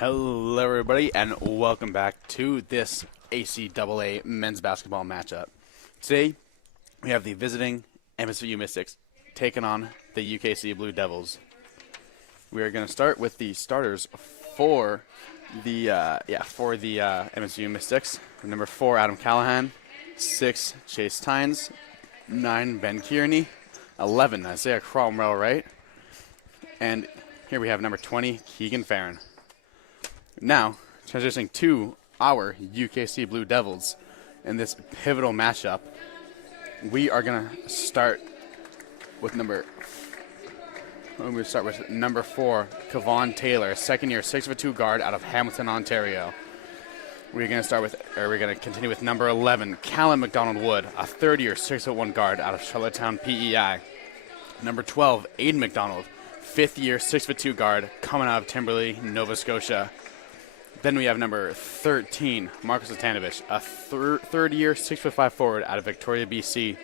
Hello, everybody, and welcome back to this ACAA men's basketball matchup. Today, we have the visiting MSVU Mystics taking on the UKC Blue Devils. We are going to start with the starters for the MSVU Mystics. Number 4, Adam Callahan. 6, Chase Tynes. 9, Ben Kearney. 11, Isaiah Cromwell Wright. And here we have number 20, Keegan Farron. Now, transitioning to our UKC Blue Devils in this pivotal matchup, we are going to start with number 4, Kevon Taylor, second-year 6'2" guard out of Hamilton, Ontario. We're going to continue with number 11, Callum McDonald-Wood, a third-year 6'1" guard out of Charlottetown, PEI. Number 12, Aiden McDonald, fifth-year 6'2" guard coming out of Timberley, Nova Scotia. Then we have number 13, Marcus Latanovich, a third-year 6'5" forward out of Victoria, BC.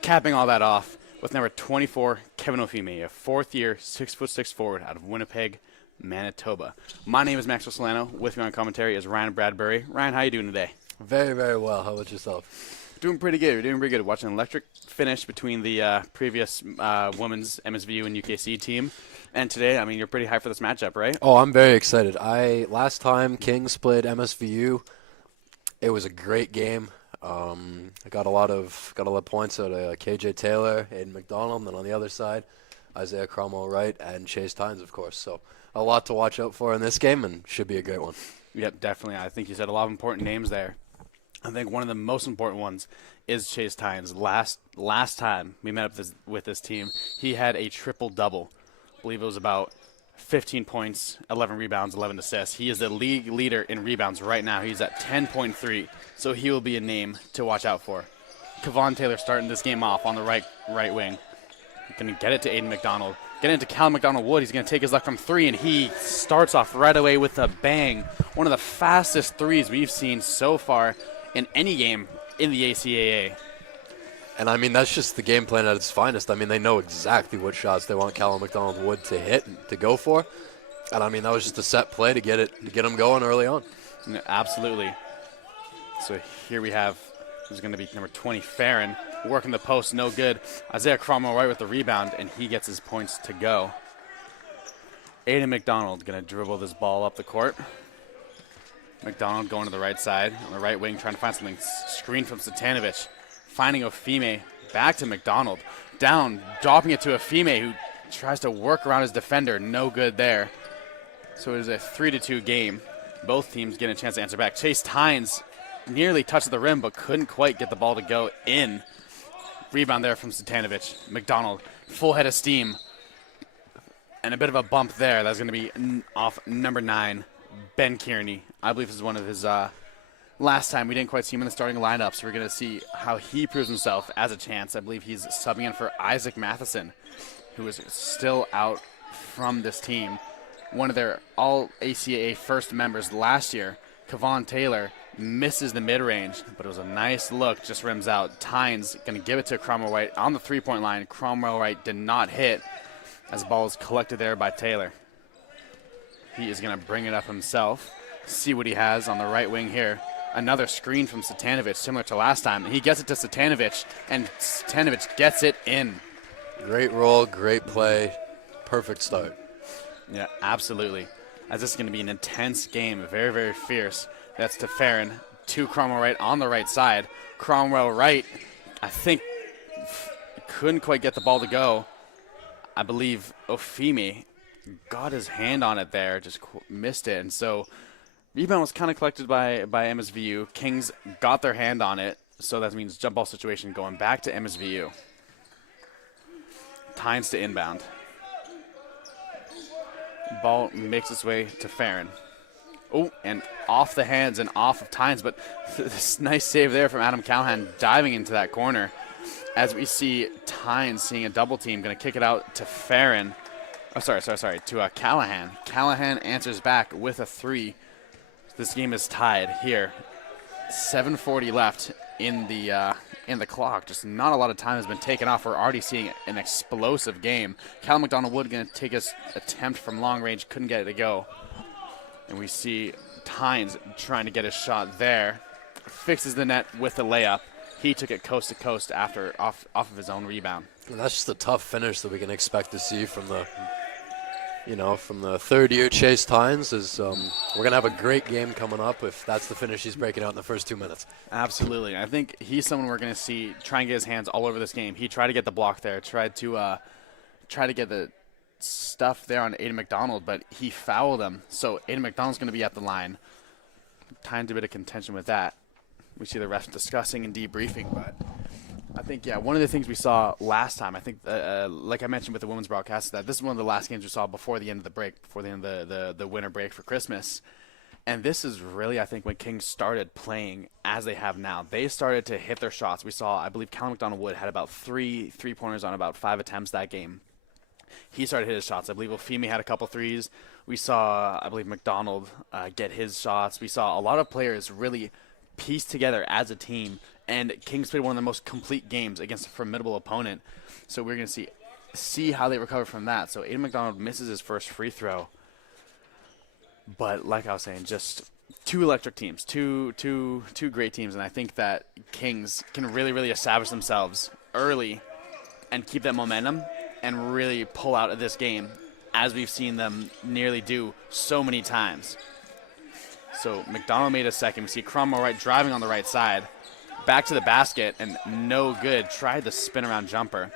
Capping all that off with number 24, Kevin Ofime, a fourth-year 6'6" forward out of Winnipeg, Manitoba. My name is Maxwell Solano. With me on commentary is Ryan Bradbury. Ryan, how you doing today? Very, very well. How about yourself? Doing pretty good. We're doing pretty good. Watching an electric finish between the previous women's MSVU and UKC team. And today, I mean, you're pretty hyped for this matchup, right? Oh, I'm very excited. Last time Kings played MSVU, it was a great game. I got a lot of points out of KJ Taylor, Aiden McDonald, and then on the other side, Isaiah Cromwell Wright and Chase Tynes, of course. So a lot to watch out for in this game, and should be a great one. Yep, definitely. I think you said a lot of important names there. I think one of the most important ones is Chase Tynes. Last time we met up with this team, he had a triple-double. I believe it was about 15 points, 11 rebounds, 11 assists. He is the league leader in rebounds right now. He's at 10.3, so he will be a name to watch out for. Kevon Taylor starting this game off on the right wing. Going to get it to Aiden McDonald. Get into Callum McDonald-Wood. He's going to take his left from 3, and he starts off right away with a bang. One of the fastest threes we've seen so far in any game in the ACAA. And, I mean, that's just the game plan at its finest. I mean, they know exactly what shots they want Callum McDonald-Wood to hit and to go for. And, I mean, that was just a set play to get him going early on. Yeah, absolutely. So here we have, who's going to be number 20, Farron, working the post, no good. Isaiah Cromwell Wright with the rebound, and he gets his points to go. Aiden McDonald going to dribble this ball up the court. McDonald going to the right side, on the right wing, trying to find something. Screen from Satanovich. Finding Ofime, back to McDonald. Down, dropping it to Ofime, who tries to work around his defender. No good there. So it is a 3-2 game. Both teams getting a chance to answer back. Chase Tynes nearly touched the rim, but couldn't quite get the ball to go in. Rebound there from Satanovich. McDonald, full head of steam. And a bit of a bump there. That's going to be off number 9, Ben Kearney. I believe this is one of his last time we didn't quite see him in the starting lineup, so we're going to see how he proves himself as a chance. I believe he's subbing in for Isaac Matheson, who is still out from this team. One of their all-ACAA first members last year, Kevon Taylor, misses the mid-range, but it was a nice look, just rims out. Tynes going to give it to Cromwell Wright on the three-point line. Cromwell Wright did not hit as the ball is collected there by Taylor. He is going to bring it up himself, see what he has on the right wing here. Another screen from Satanovich, similar to last time. He gets it to Satanovich, and Satanovich gets it in. Great roll, great play, perfect start. Yeah, absolutely. As this is going to be an intense game, very, very fierce. That's to Farron, to Cromwell Wright on the right side. Cromwell Wright, I think, couldn't quite get the ball to go. I believe Ofime got his hand on it there, just missed it, and so rebound was kind of collected by MSVU. Kings got their hand on it, so that means jump ball situation going back to MSVU. Tynes to inbound. Ball makes its way to Farron. Oh, and off the hands and off of Tynes, but this nice save there from Adam Callahan diving into that corner. As we see Tynes seeing a double team, going to kick it out to Farron. Oh, sorry, to Callahan. Callahan answers back with a 3. This game is tied here. 7:40 left in the clock. Just not a lot of time has been taken off. We're already seeing an explosive game. Callum McDonald-Wood going to take his attempt from long range. Couldn't get it to go. And we see Tynes trying to get a shot there. Fixes the net with the layup. He took it coast to coast after off of his own rebound. And that's just a tough finish that we can expect to see from the, from the third-year Chase Tynes. We're gonna have a great game coming up if that's the finish he's breaking out in the first 2 minutes. Absolutely. I think he's someone we're gonna see try and get his hands all over this game. He tried to get the block there, tried to get the stuff there on Aiden McDonald, but he fouled him. So Aiden McDonald's gonna be at the line. Tynes a bit of contention with that. We see the refs discussing and debriefing, but I think, one of the things we saw last time, I think, like I mentioned with the women's broadcast, that this is one of the last games we saw before the end of the break, before the end of the winter break for Christmas. And this is really, I think, when Kings started playing as they have now. They started to hit their shots. We saw, I believe, Callum McDonald-Wood had about three pointers on about 5 attempts that game. He started to hit his shots. I believe Ofime had a couple threes. We saw, I believe, McDonald get his shots. We saw a lot of players really piece together as a team, and Kings played one of the most complete games against a formidable opponent. So we're going to see how they recover from that. So Aiden McDonald misses his first free throw. But like I was saying, just two electric teams, two great teams, and I think that Kings can really, really establish themselves early and keep that momentum and really pull out of this game, as we've seen them nearly do so many times. So McDonald made a second. We see Cromwell Wright driving on the right side. Back to the basket, and no good. Tried the spin-around jumper.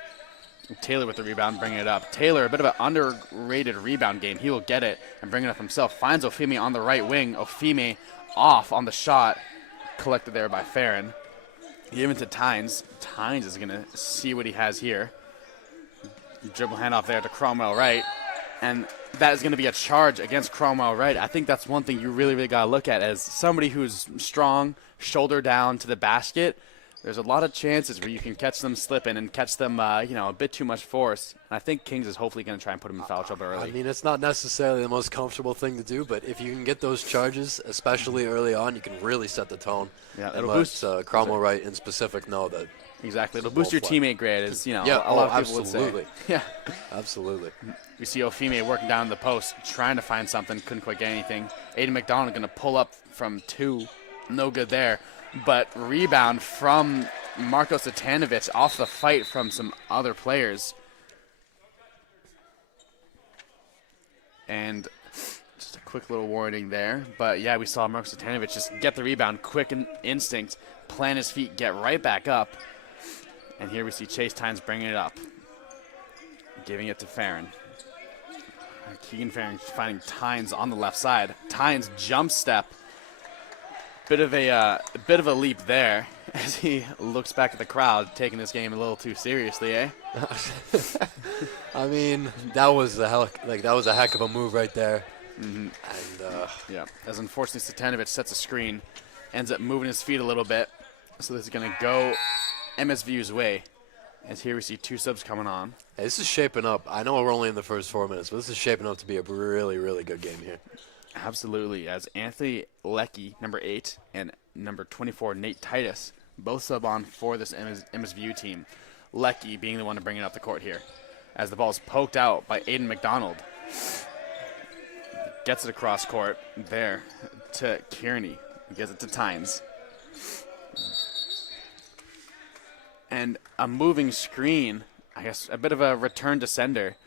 Taylor with the rebound, bringing it up. Taylor, a bit of an underrated rebound game. He will get it and bring it up himself. Finds Ofime on the right wing. Ofime off on the shot. Collected there by Farron. Given to Tynes. Tynes is going to see what he has here. Dribble handoff there to Cromwell Wright. And that is going to be a charge against Cromwell Wright. I think that's one thing you really, really got to look at as somebody who's strong, shoulder down to the basket. There's a lot of chances where you can catch them slipping and catch them, a bit too much force. And I think Kings is hopefully going to try and put him in foul trouble early. I mean, it's not necessarily the most comfortable thing to do, but if you can get those charges, especially early on, you can really set the tone. Yeah, and it'll let boost Cromwell Wright in specific know that. Exactly. It'll boost your teammate grade, as a lot of people absolutely. would say. Yeah, absolutely. We see Ofime working down the post, trying to find something, couldn't quite get anything. Aiden McDonald going to pull up from 2, no good there. But rebound from Marko Satanovic off the fight from some other players. And just a quick little warning there. But yeah, we saw Marko Satanovic just get the rebound, quick instinct, plant his feet, get right back up. And here we see Chase Tynes bringing it up, giving it to Farron. Keegan Farron finding Tynes on the left side. Tynes jump step. Bit of a leap there as he looks back at the crowd, taking this game a little too seriously, eh? I mean, that was a heck of a move right there. Mm-hmm. And yeah, as unfortunately Satanovic sets a screen, ends up moving his feet a little bit. So this is going to go MSVU's way. As here we see 2 subs coming on. Hey, this is shaping up. I know we're only in the first 4 minutes, but this is shaping up to be a really, really good game here. Absolutely. As Anthony Leckie, number 8, and number 24, Nate Titus, both sub on for this MSVU team. Leckie being the one to bring it up the court here. As the ball is poked out by Aiden McDonald. Gets it across court there to Kearney. Gets it to Tynes. And a moving screen, I guess a bit of a return to sender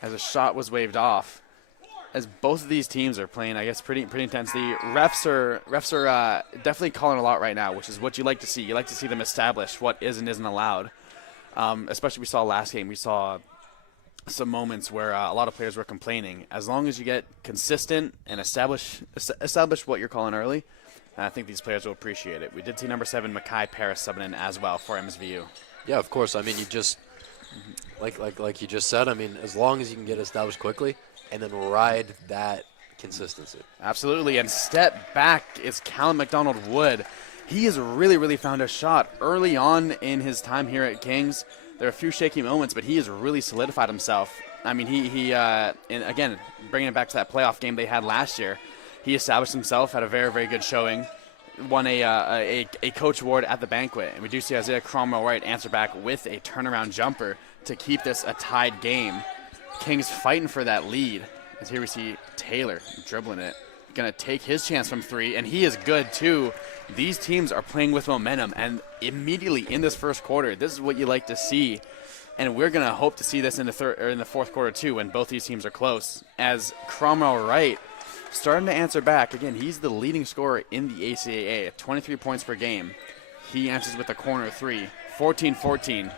as a shot was waved off. As both of these teams are playing, I guess, pretty intense. The refs are definitely calling a lot right now, which is what you like to see. You like to see them establish what is and isn't allowed. Especially we saw last game. We saw some moments where a lot of players were complaining. As long as you get consistent and establish what you're calling early, I think these players will appreciate it. We did see number 7, Makai Paris, subbing in as well for MSVU. Yeah, of course. I mean, you just, like you just said, I mean, as long as you can get established quickly and then ride that consistency. Absolutely. And step back is Callum McDonald-Wood. He has really, really found a shot early on in his time here at Kings. There are a few shaky moments, but he has really solidified himself. I mean, and again, bringing it back to that playoff game they had last year, he established himself, had a very, very good showing, won a coach award at the banquet. And we do see Isaiah Cromwell Wright answer back with a turnaround jumper to keep this a tied game. Kings fighting for that lead. As here we see Taylor dribbling it, going to take his chance from 3, and he is good too. These teams are playing with momentum, and immediately in this first quarter, this is what you like to see. And we're going to hope to see this in the fourth quarter too, when both these teams are close. As Cromwell Wright starting to answer back. Again, he's the leading scorer in the ACAA at 23 points per game. He answers with a corner 3, 14-14.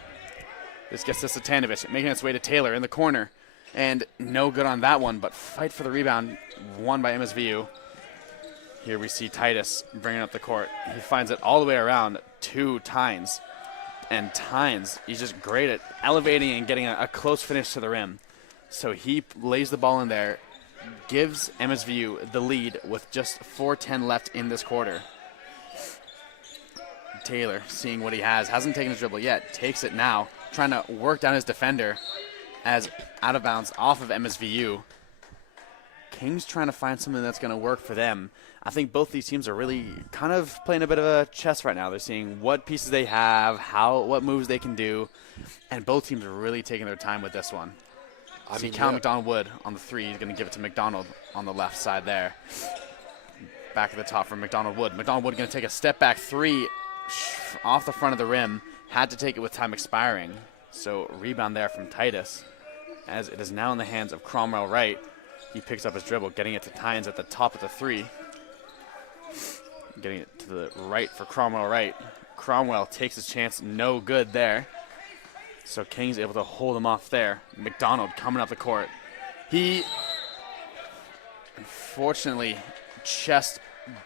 This gets to Satanovich, making its way to Taylor in the corner. And no good on that one, but fight for the rebound, won by MSVU. Here we see Titus bringing up the court. He finds it all the way around to Tynes. And Tynes, he's just great at elevating and getting a close finish to the rim. So he lays the ball in there, gives MSVU the lead with just 4:10 left in this quarter. Taylor, seeing what he has, hasn't taken his dribble yet, takes it now, trying to work down his defender as out of bounds off of MSVU. Kings trying to find something that's going to work for them. I think both these teams are really kind of playing a bit of a chess right now. They're seeing what pieces they have, what moves they can do, and both teams are really taking their time with this one. Callum McDonald-Wood on the 3. He's going to give it to McDonald on the left side there. Back at the top for McDonald-Wood. McDonald-Wood going to take a step back 3 off the front of the rim. Had to take it with time expiring. So rebound there from Titus, as it is now in the hands of Cromwell Wright. He picks up his dribble, getting it to Tynes at the top of the 3. Getting it to the right for Cromwell Wright. Cromwell takes his chance, no good there. So King's able to hold him off there. McDonald coming up the court. He, unfortunately, chest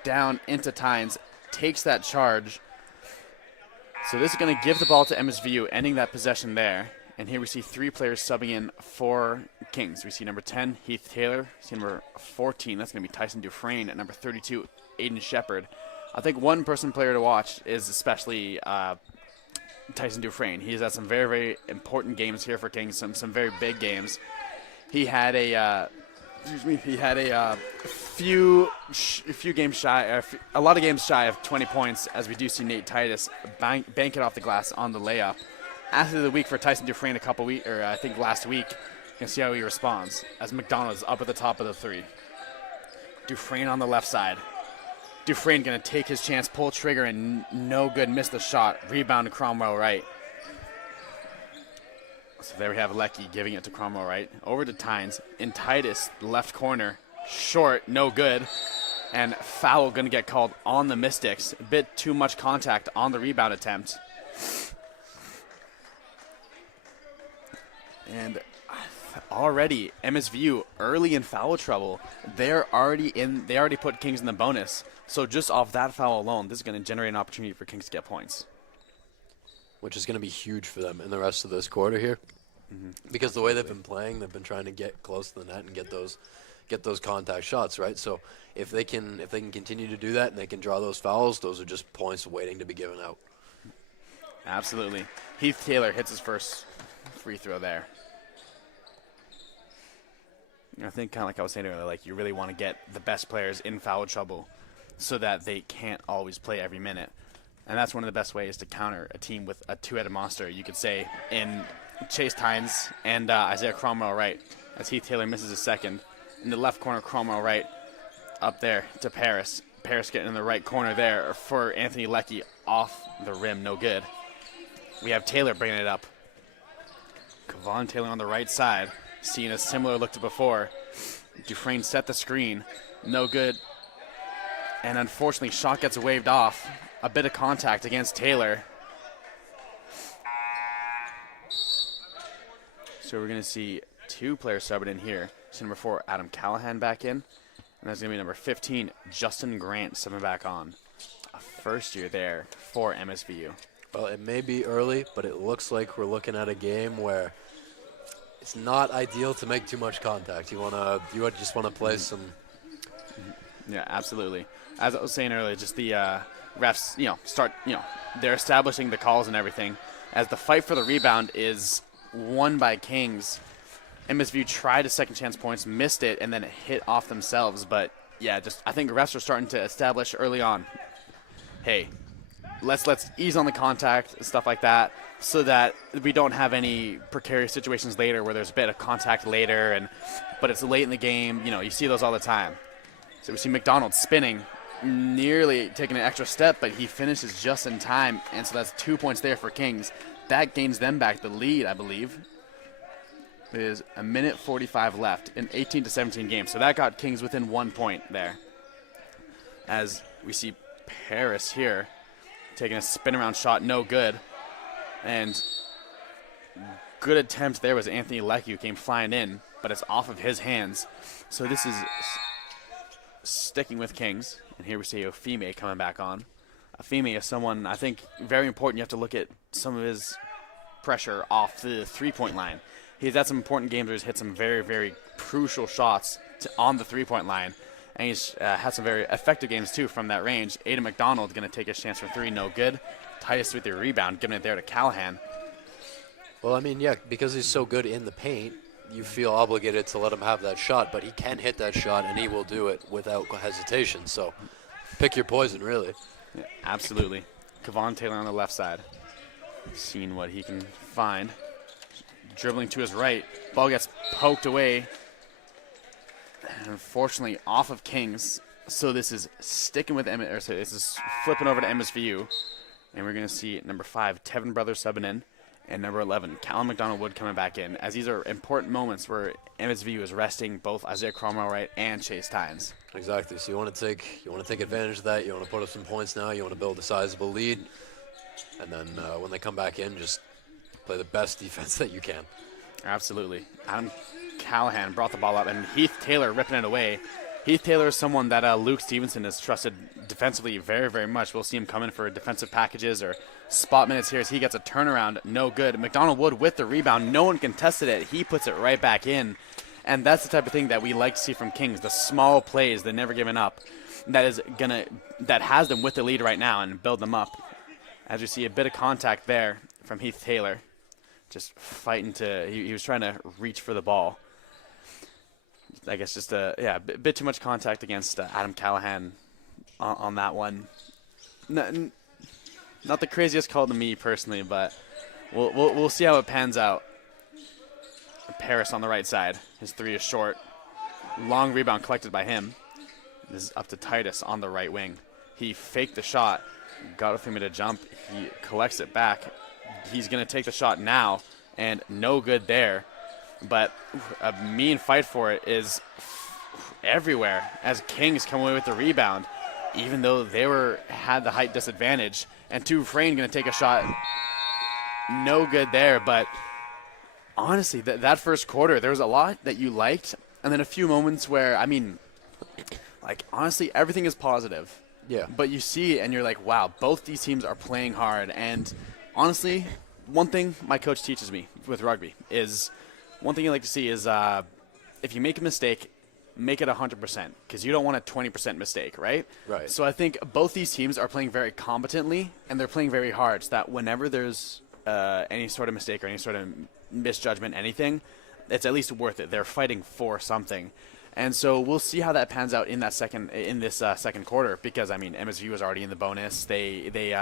down into Tynes, takes that charge. So this is going to give the ball to MSVU, ending that possession there. And here we see 3 players subbing in for Kings. We see number 10, Heath Taylor. We see number 14, that's going to be Tyson Dufresne. At number 32, Aiden Shepard. I think one player to watch is especially Tyson Dufresne. He's had some very, very important games here for Kings, some very big games. He had a few games shy, a lot of games shy of 20 points, as we do see Nate Titus bank it off the glass on the layup. Athlete of the week for Tyson Dufresne I think last week. You can see how he responds as McDonald's up at the top of the 3. Dufresne on the left side. Dufresne going to take his chance, pull trigger, and no good, missed the shot. Rebound to Cromwell Wright. So there we have Lecky giving it to Cromwell Wright. Over to Tynes. In Titus, left corner. Short, no good. And foul going to get called on the Mystics. A bit too much contact on the rebound attempt. And already MSVU early in foul trouble. They already put Kings in the bonus. So just off that foul alone, this is going to generate an opportunity for Kings to get points. Which is going to be huge for them in the rest of this quarter here. Mm-hmm. Because the way they've been playing, they've been trying to get close to the net and get those contact shots, right? So if they can continue to do that and they can draw those fouls, those are just points waiting to be given out. Absolutely. Heath Taylor hits his first free throw there. I think kind of like I was saying earlier, like you really want to get the best players in foul trouble so that they can't always play every minute. And that's one of the best ways to counter a team with a 2-headed monster, you could say, in Chase Tynes and Isaiah Cromwell Wright, as Heath Taylor misses a second. In the left corner, Cromwell Wright up there to Paris. Paris getting in the right corner there for Anthony Lecky, off the rim, no good. We have Taylor bringing it up. Kevon Taylor on the right side, seeing a similar look to before. Dufresne set the screen, no good. And unfortunately, shot gets waved off. A bit of contact against Taylor. So we're going to see 2 players subbing in here. So number 4, Adam Callahan back in. And that's going to be number 15, Justin Grant, subbing back on. A first year there for MSVU. Well, it may be early, but it looks like we're looking at a game where it's not ideal to make too much contact. You just want to play some. Yeah, absolutely. As I was saying earlier, just the refs, they're establishing the calls and everything. As the fight for the rebound is won by Kings, MSVU tried a second chance points, missed it, and then it hit off themselves. But yeah, I think refs are starting to establish early on, hey, let's ease on the contact and stuff like that, so that we don't have any precarious situations later where there's a bit of contact later, but it's late in the game. You see those all the time. So we see McDonald spinning, nearly taking an extra step, but he finishes just in time, and so that's 2 points there for Kings. That gains them back the lead, I believe. It is a minute 45 left in 18-17 game, so that got Kings within 1 point there. As we see Paris here taking a spin around shot, no good, and good attempt there was Anthony Leckie, who came flying in, but it's off of his hands. So this is sticking with Kings. And here we see Ofime coming back on. Ofime is someone, I think, very important. You have to look at some of his pressure off the three-point line. He's had some important games where he's hit some very, very crucial shots on the three-point line. And he's had some very effective games, too, from that range. Aiden McDonald going to take his chance for three, no good. Titus with the rebound, giving it there to Callahan. Well, I mean, yeah, because he's so good in the paint, you feel obligated to let him have that shot, but he can hit that shot, and he will do it without hesitation. So pick your poison, really. Yeah, absolutely. Kevon Taylor on the left side. Seeing what he can find. Dribbling to his right. Ball gets poked away. And unfortunately, off of Kings. So this is sticking with this is flipping over to MSVU. And we're going to see number 5, Tevin Brothers subbing in. And number 11, Callum McDonald-Wood coming back in, as these are important moments where MSVU is resting both Isaiah Cromwell-Wright and Chase Tynes. Exactly. So you want to take advantage of that. You want to put up some points now. You want to build a sizable lead, and then when they come back in, just play the best defense that you can. Absolutely. Adam Callahan brought the ball up, and Heath Taylor ripping it away. Heath Taylor is someone that Luke Stevenson has trusted defensively very, very much. We'll see him come in for defensive packages or spot minutes here as he gets a turnaround. No good. McDonald-Wood with the rebound. No one contested it. He puts it right back in. And that's the type of thing that we like to see from Kings, the small plays, the never giving up, that has them with the lead right now and build them up. As you see a bit of contact there from Heath Taylor. Just fighting he was trying to reach for the ball. I guess just a bit too much contact against Adam Callahan on that one. Not the craziest call to me personally, but we'll see how it pans out. Paris on the right side. His three is short. Long rebound collected by him. This is up to Titus on the right wing. He faked the shot. Got with him to jump. He collects it back. He's going to take the shot now, and no good there. But a mean fight for it is everywhere as Kings come away with the rebound, even though they had the height disadvantage. And Frayne going to take a shot. No good there, but honestly, that first quarter, there was a lot that you liked, and then a few moments where, honestly, everything is positive. Yeah. But you see it, and you're like, wow, both these teams are playing hard. And honestly, one thing my coach teaches me with rugby is one thing you like to see is if you make a mistake, make it 100%, because you don't want a 20% mistake, right? Right. So I think both these teams are playing very competently, and they're playing very hard, so that whenever there's any sort of mistake or any sort of misjudgment, anything, it's at least worth it. They're fighting for something. And so we'll see how that pans out in this second quarter, because MSVU was already in the bonus. They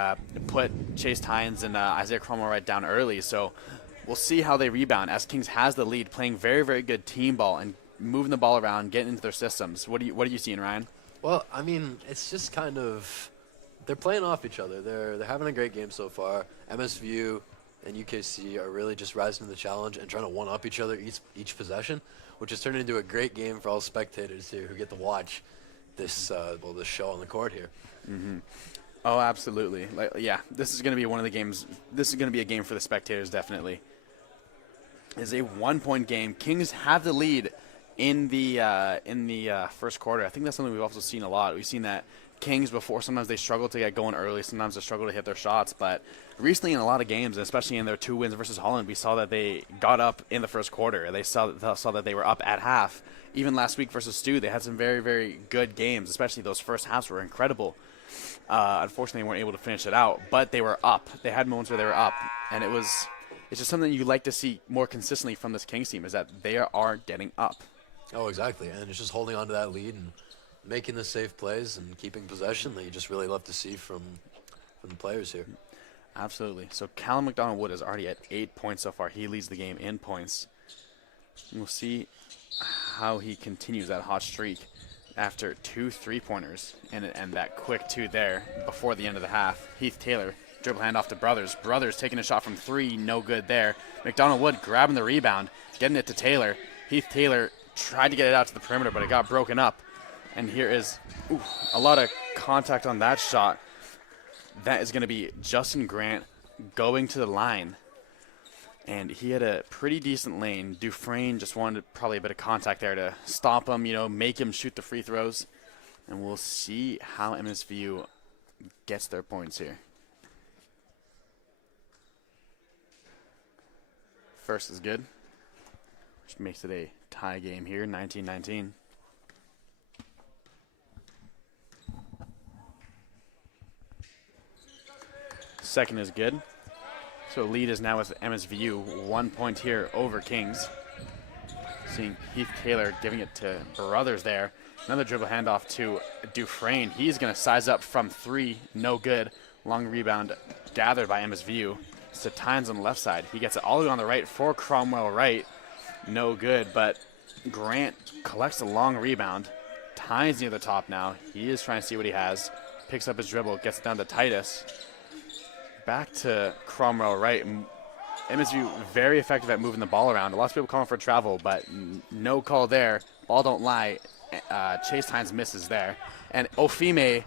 put Chase Tynes and Isaiah Cromwell right down early, so we'll see how they rebound as Kings has the lead, playing very, very good team ball and moving the ball around, getting into their systems. What are you seeing, Ryan? Well, it's just kind of they're playing off each other. They're having a great game so far. MSVU and UKC are really just rising to the challenge and trying to one-up each other each possession, which has turned into a great game for all spectators here who get to watch this this show on the court here. Mm-hmm. Oh, absolutely. This is going to be one of the games. This is going to be a game for the spectators, definitely. It's a 1-point game. Kings have the lead in the first quarter. I think that's something we've also seen a lot. We've seen that Kings before, sometimes they struggle to get going early, sometimes they struggle to hit their shots, but recently in a lot of games, especially in their 2 wins versus Holland, we saw that they got up in the first quarter. They saw that they were up at half. Even last week versus Stu, they had some very, very good games, especially those first halves were incredible. Unfortunately, they weren't able to finish it out, but they were up. They had moments where they were up, and it's just something you like to see more consistently from this Kings team, is that they are getting up. Oh, exactly, and it's just holding on to that lead and making the safe plays and keeping possession that you just really love to see from the players here. Absolutely. So Callum McDonald-Wood is already at 8 points so far. He leads the game in points. We'll see how he continues that hot streak. after 2 3-pointers and that quick 2 there before the end of the half. Heath Taylor, dribble handoff to Brothers. Brothers taking a shot from 3, no good there. McDonald Wood grabbing the rebound, getting it to Taylor. Heath Taylor tried to get it out to the perimeter, but it got broken up. And here is a lot of contact on that shot. That is going to be Justin Grant going to the line. And he had a pretty decent lane. Dufresne just wanted probably a bit of contact there to stop him, make him shoot the free throws. And we'll see how MSVU gets their points here. First is good, which makes it a tie game here, 19-19. Second is good. So lead is now with MSVU, 1 point here over Kings. Seeing Heath Taylor giving it to Brothers there. Another dribble handoff to Dufresne. He's going to size up from 3, no good. Long rebound gathered by MSVU. It's to Tynes on the left side. He gets it all the way on the right for Cromwell right. No good, but Grant collects a long rebound. Tynes near the top now. He is trying to see what he has. Picks up his dribble, gets it down to Titus. Back to Cromwell right. MSVU very effective at moving the ball around. Lots of people calling for travel, but no call there. Ball don't lie. Chase Tynes misses there. And Ofime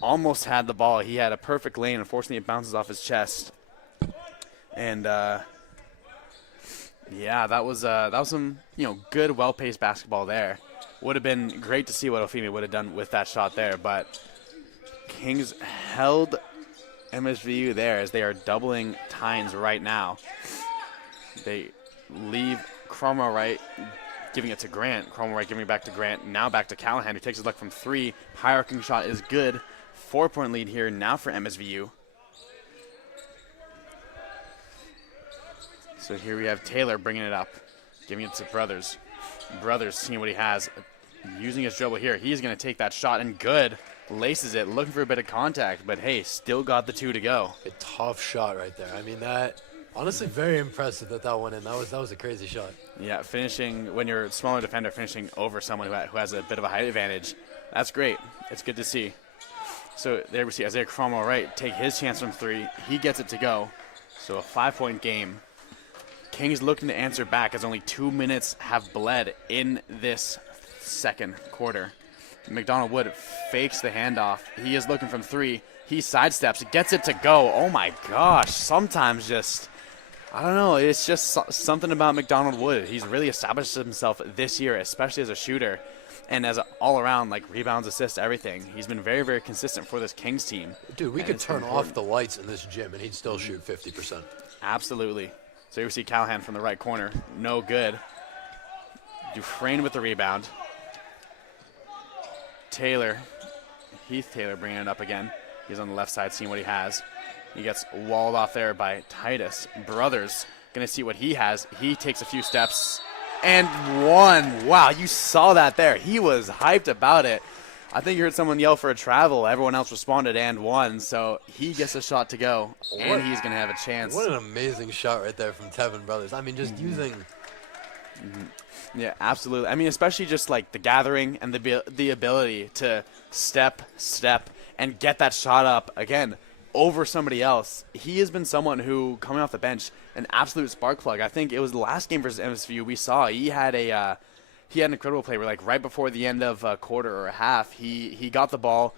almost had the ball. He had a perfect lane. Unfortunately, it bounces off his chest. And yeah, that was some good, well-paced basketball there. Would have been great to see what Ofime would have done with that shot there, but Kings held MSVU there as they are doubling Tynes right now. They leave Cromwell right, giving it to Grant. Cromwell right giving it back to Grant. Now back to Callahan, who takes his luck from 3. High arcing shot is good. 4-point lead here now for MSVU. So here we have Taylor bringing it up, giving it to Brothers. Brothers seeing what he has, using his dribble here. He's going to take that shot, and good. Laces it, looking for a bit of contact, but hey, still got the 2 to go. A tough shot right there. I mean, that honestly very impressive that went in. That was a crazy shot. Yeah, finishing when you're a smaller defender, finishing over someone who has a bit of a height advantage. That's great. It's good to see. So there we see Isaiah Cromwell right take his chance from 3. He gets it to go. So a 5-point game. Kings looking to answer back as only 2 minutes have bled in this second quarter. McDonald Wood fakes the handoff. He is looking from 3. He sidesteps, gets it to go. Oh my gosh, sometimes just, I don't know, it's just something about McDonald Wood. He's really established himself this year, especially as a shooter and as an all-around, rebounds, assists, everything. He's been very, very consistent for this Kings team. Dude, we could turn off the lights in this gym and he'd still shoot 50%. Absolutely. So here we see Callahan from the right corner. No good. Dufresne with the rebound. Taylor, Heath Taylor bringing it up again. He's on the left side seeing what he has. He gets walled off there by Titus. Brothers going to see what he has. He takes a few steps and 1. Wow, you saw that there. He was hyped about it. I think you heard someone yell for a travel. Everyone else responded and 1. So he gets a shot to go, and he's going to have a chance. What an amazing shot right there from Tevin Brothers. I mean, just using... Yeah, absolutely. I mean, especially just the gathering and the ability to step, and get that shot up again over somebody else. He has been someone who, coming off the bench, an absolute spark plug. I think it was the last game versus MSVU we saw. He had an incredible play where right before the end of a quarter or a half, he got the ball,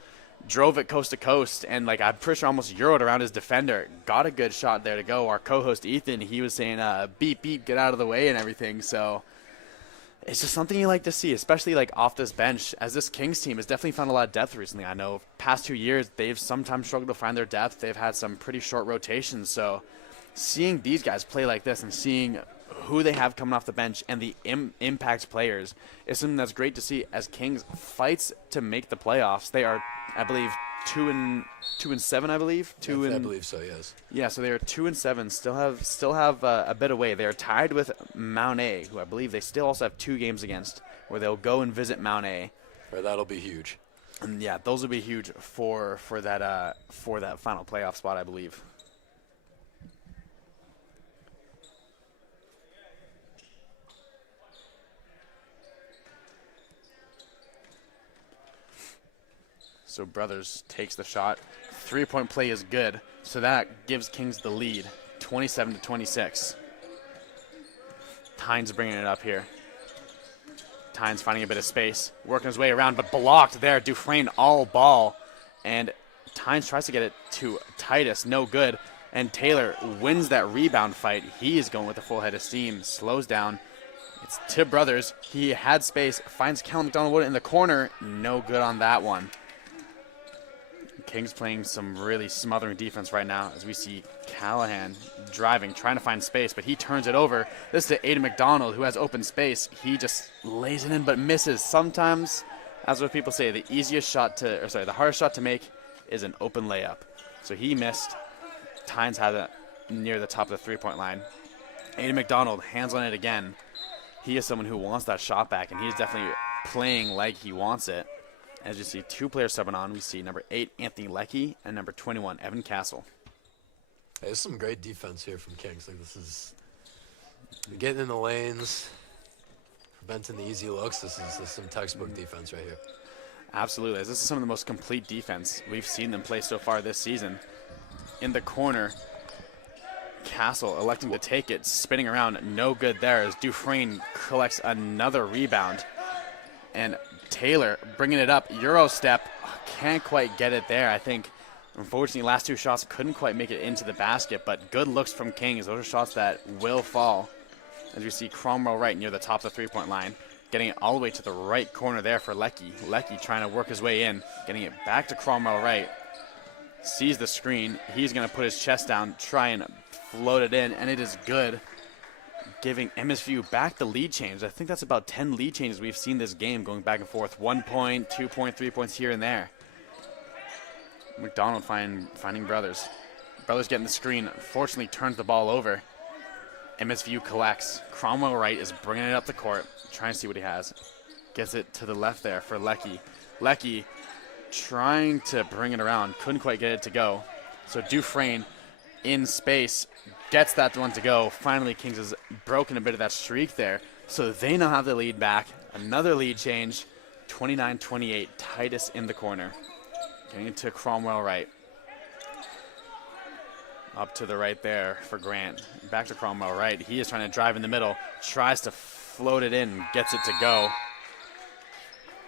drove it coast to coast, and I'm pretty sure almost euroed around his defender. Got a good shot there to go. Our co-host Ethan, he was saying, beep, beep, get out of the way and everything. So it's just something you like to see, especially off this bench, as this Kings team has definitely found a lot of depth recently. I know past 2 years, they've sometimes struggled to find their depth. They've had some pretty short rotations. So seeing these guys play like this and seeing who they have coming off the bench and the impact players is something that's great to see as Kings fights to make the playoffs. They are, I believe, 2-7, I believe. I believe so, yes. Yeah, so they are 2-7. Still have a bit away. They are tied with Mount A, who I believe they still also have 2 games against, where they'll go and visit Mount A. Right, that'll be huge. And yeah, those will be huge for that final playoff spot, I believe. So Brothers takes the shot. 3-point play is good. So that gives Kings the lead, 27-26. Tynes bringing it up here. Tynes finding a bit of space, working his way around, but blocked there. Dufresne all ball. And Tynes tries to get it to Titus, no good. And Taylor wins that rebound fight. He is going with a full head of steam, slows down. It's to Brothers. He had space, finds Callum McDonald-Wood in the corner. No good on that one. Kings playing some really smothering defense right now as we see Callahan driving, trying to find space, but he turns it over. This is to Aiden McDonald, who has open space. He just lays it in but misses. Sometimes, as what people say, the hardest shot to make is an open layup. So he missed. Tynes had it near the top of the three-point line. Aiden McDonald hands on it again. He is someone who wants that shot back, and he's definitely playing like he wants it. As you see, two players subbing on. We see number 8, Anthony Leckie, and number 21, Evan Castle. Hey, there's some great defense here from Kings. Like, this is getting in the lanes, preventing the easy looks. This is some textbook defense right here. Absolutely. This is some of the most complete defense we've seen them play so far this season. In the corner, Castle electing to take it, spinning around, no good there as Dufresne collects another rebound. And Taylor bringing it up, Euro step, can't quite get it there. I think, unfortunately, last two shots couldn't quite make it into the basket, but good looks from Kings. Those are shots that will fall. As you see Cromwell Wright near the top of the three-point line, getting it all the way to the right corner there for Leckie. Leckie trying to work his way in, getting it back to Cromwell Wright. Sees the screen. He's going to put his chest down, try and float it in, and it is good, giving MSVU back the lead change. I think that's about 10 lead changes we've seen this game, going back and forth. 1 point, 2 point, 3 points here and there. McDonald finding Brothers. Brothers getting the screen. Unfortunately, turns the ball over. MSVU collects. Cromwell Wright is bringing it up the court, trying to see what he has. Gets it to the left there for Leckie. Leckie trying to bring it around. Couldn't quite get it to go. So Dufresne in space gets that one to go. Finally, Kings has broken a bit of that streak there. So they now have the lead back. Another lead change. 29-28. Titus in the corner. Getting it to Cromwell Wright. Up to the right there for Grant. Back to Cromwell Wright. He is trying to drive in the middle. Tries to float it in. Gets it to go.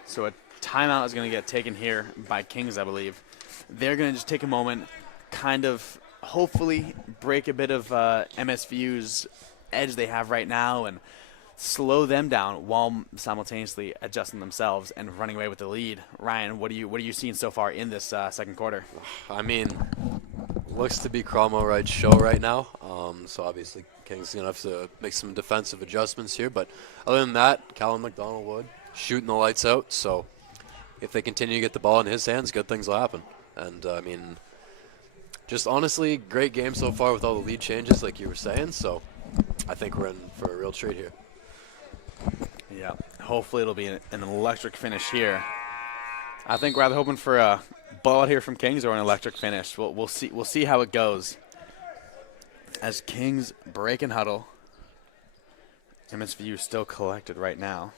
So a timeout is going to get taken here by Kings, I believe. They're going to just take a moment, kind of hopefully break a bit of MSVU's edge they have right now and slow them down while simultaneously adjusting themselves and running away with the lead. Ryan, what are you seeing so far in this second quarter? I mean, looks to be Cromwell Wright's show right now. So obviously Kings going to have to make some defensive adjustments here. But other than that, Callum McDonald-Wood shooting the lights out. So if they continue to get the ball in his hands, good things will happen. And, I mean, just honestly, great game so far with all the lead changes, like you were saying. So I think we're in for a real treat here. Yeah, hopefully it'll be an electric finish here. I think we're either hoping for a blowout here from Kings or an electric finish. We'll see. We'll see how it goes. As Kings break and huddle, MSVU still collected right now.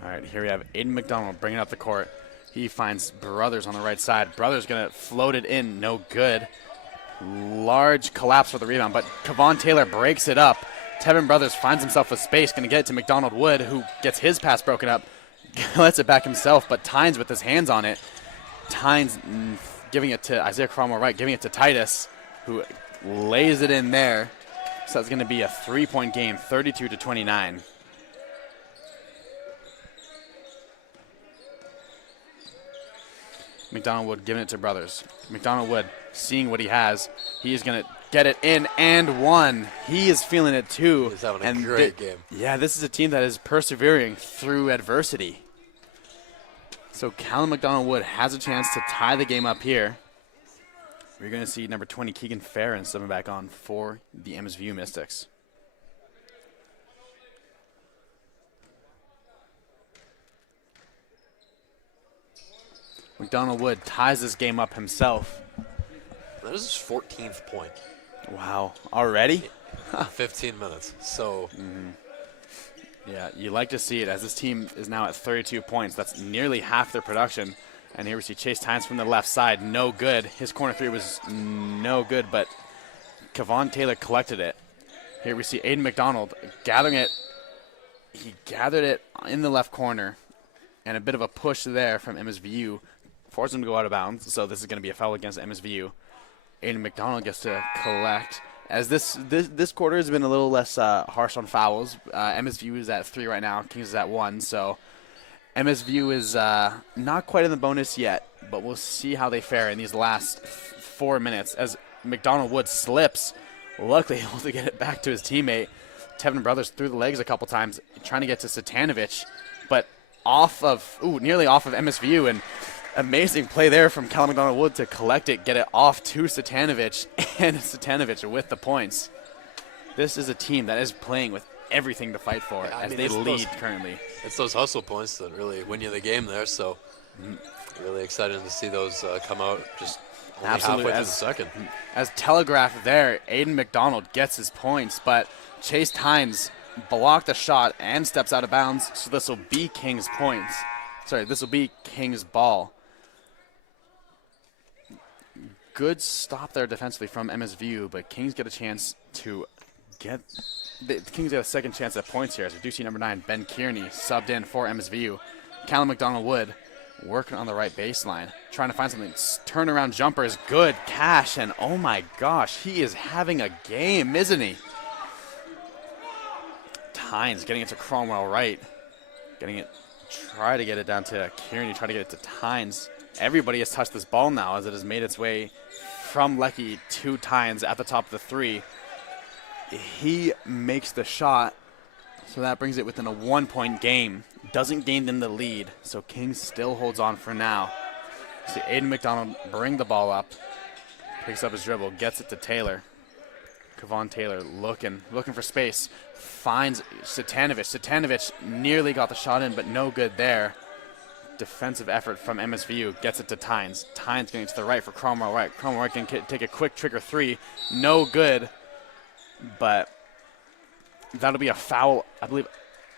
All right, here we have Aiden McDonald bringing up the court. He finds Brothers on the right side. Brothers going to float it in. No good. Large collapse for the rebound, but Kevon Taylor breaks it up. Tevin Brothers finds himself with space, going to get it to McDonald-Wood, who gets his pass broken up. Lets it back himself, but Tynes with his hands on it. Tynes giving it to Isaiah Cromwell Wright, giving it to Titus, who lays it in there. So that's going to be a 3-point game, 32-29. McDonald-Wood giving it to Brothers. McDonald-Wood seeing what he has. He is going to get it in and one. He is feeling it too. He's having a great game. Yeah, this is a team that is persevering through adversity. So Callum McDonald-Wood has a chance to tie the game up here. We're going to see number 20, Keegan Farron, subbing back on for the MSVU Mystics. McDonald Wood ties this game up himself. That is his 14th point. Wow, already? In 15 minutes. So, Yeah, you like to see it as this team is now at 32 points. That's nearly half their production. And here we see Chase Tynes from the left side. No good. His corner three was no good, but Kevon Taylor collected it. Here we see Aiden McDonald gathering it. He gathered it in the left corner. And a bit of a push there from MSVU. Forced him to go out of bounds. So this is going to be a foul against MSVU. Aiden McDonald gets to collect. As this quarter has been a little less harsh on fouls. MSVU is at 3 right now. Kings is at 1. So MSVU is not quite in the bonus yet, but we'll see how they fare in these last 4 minutes. As McDonald Wood slips, luckily able to get it back to his teammate. Tevin Brothers through the legs a couple times, trying to get to Satanovic, but nearly off of MSVU, and amazing play there from Callum McDonald Wood to collect it, get it off to Satanovic, and Satanovic with the points. This is a team that is playing with everything to fight for as they lead currently. It's those hustle points that really win you the game there, so really excited to see those come out just only halfway through the second. As telegraphed there, Aiden McDonald gets his points, but Chase Tynes blocked the shot and steps out of bounds, so this will be King's points. Sorry, this will be King's ball. Good stop there defensively from MSVU, but Kings get a chance to get the Kings get a second chance at points here as we do see number 9, Ben Kearney, subbed in for MSVU. Callum McDonald Wood working on the right baseline, trying to find something. Turnaround jumper is good. Cash, and oh my gosh, he is having a game, isn't he? Tynes getting it to Cromwell right. Try to get it down to Kearney, try to get it to Tynes. Everybody has touched this ball now as it has made its way from Lecky to Tynes at the top of the 3. He makes the shot, so that brings it within a 1-point game. Doesn't gain them the lead, so Kings still holds on for now. See Aiden McDonald bring the ball up, picks up his dribble, gets it to Taylor. Kevon Taylor looking for space, finds Satanovic. Satanovic nearly got the shot in, but no good there. Defensive effort from MSVU gets it to Tynes. Tynes getting to the right for Cromwell Wright. Cromwell Wright can take a quick trigger 3. No good, but that'll be a foul, I believe,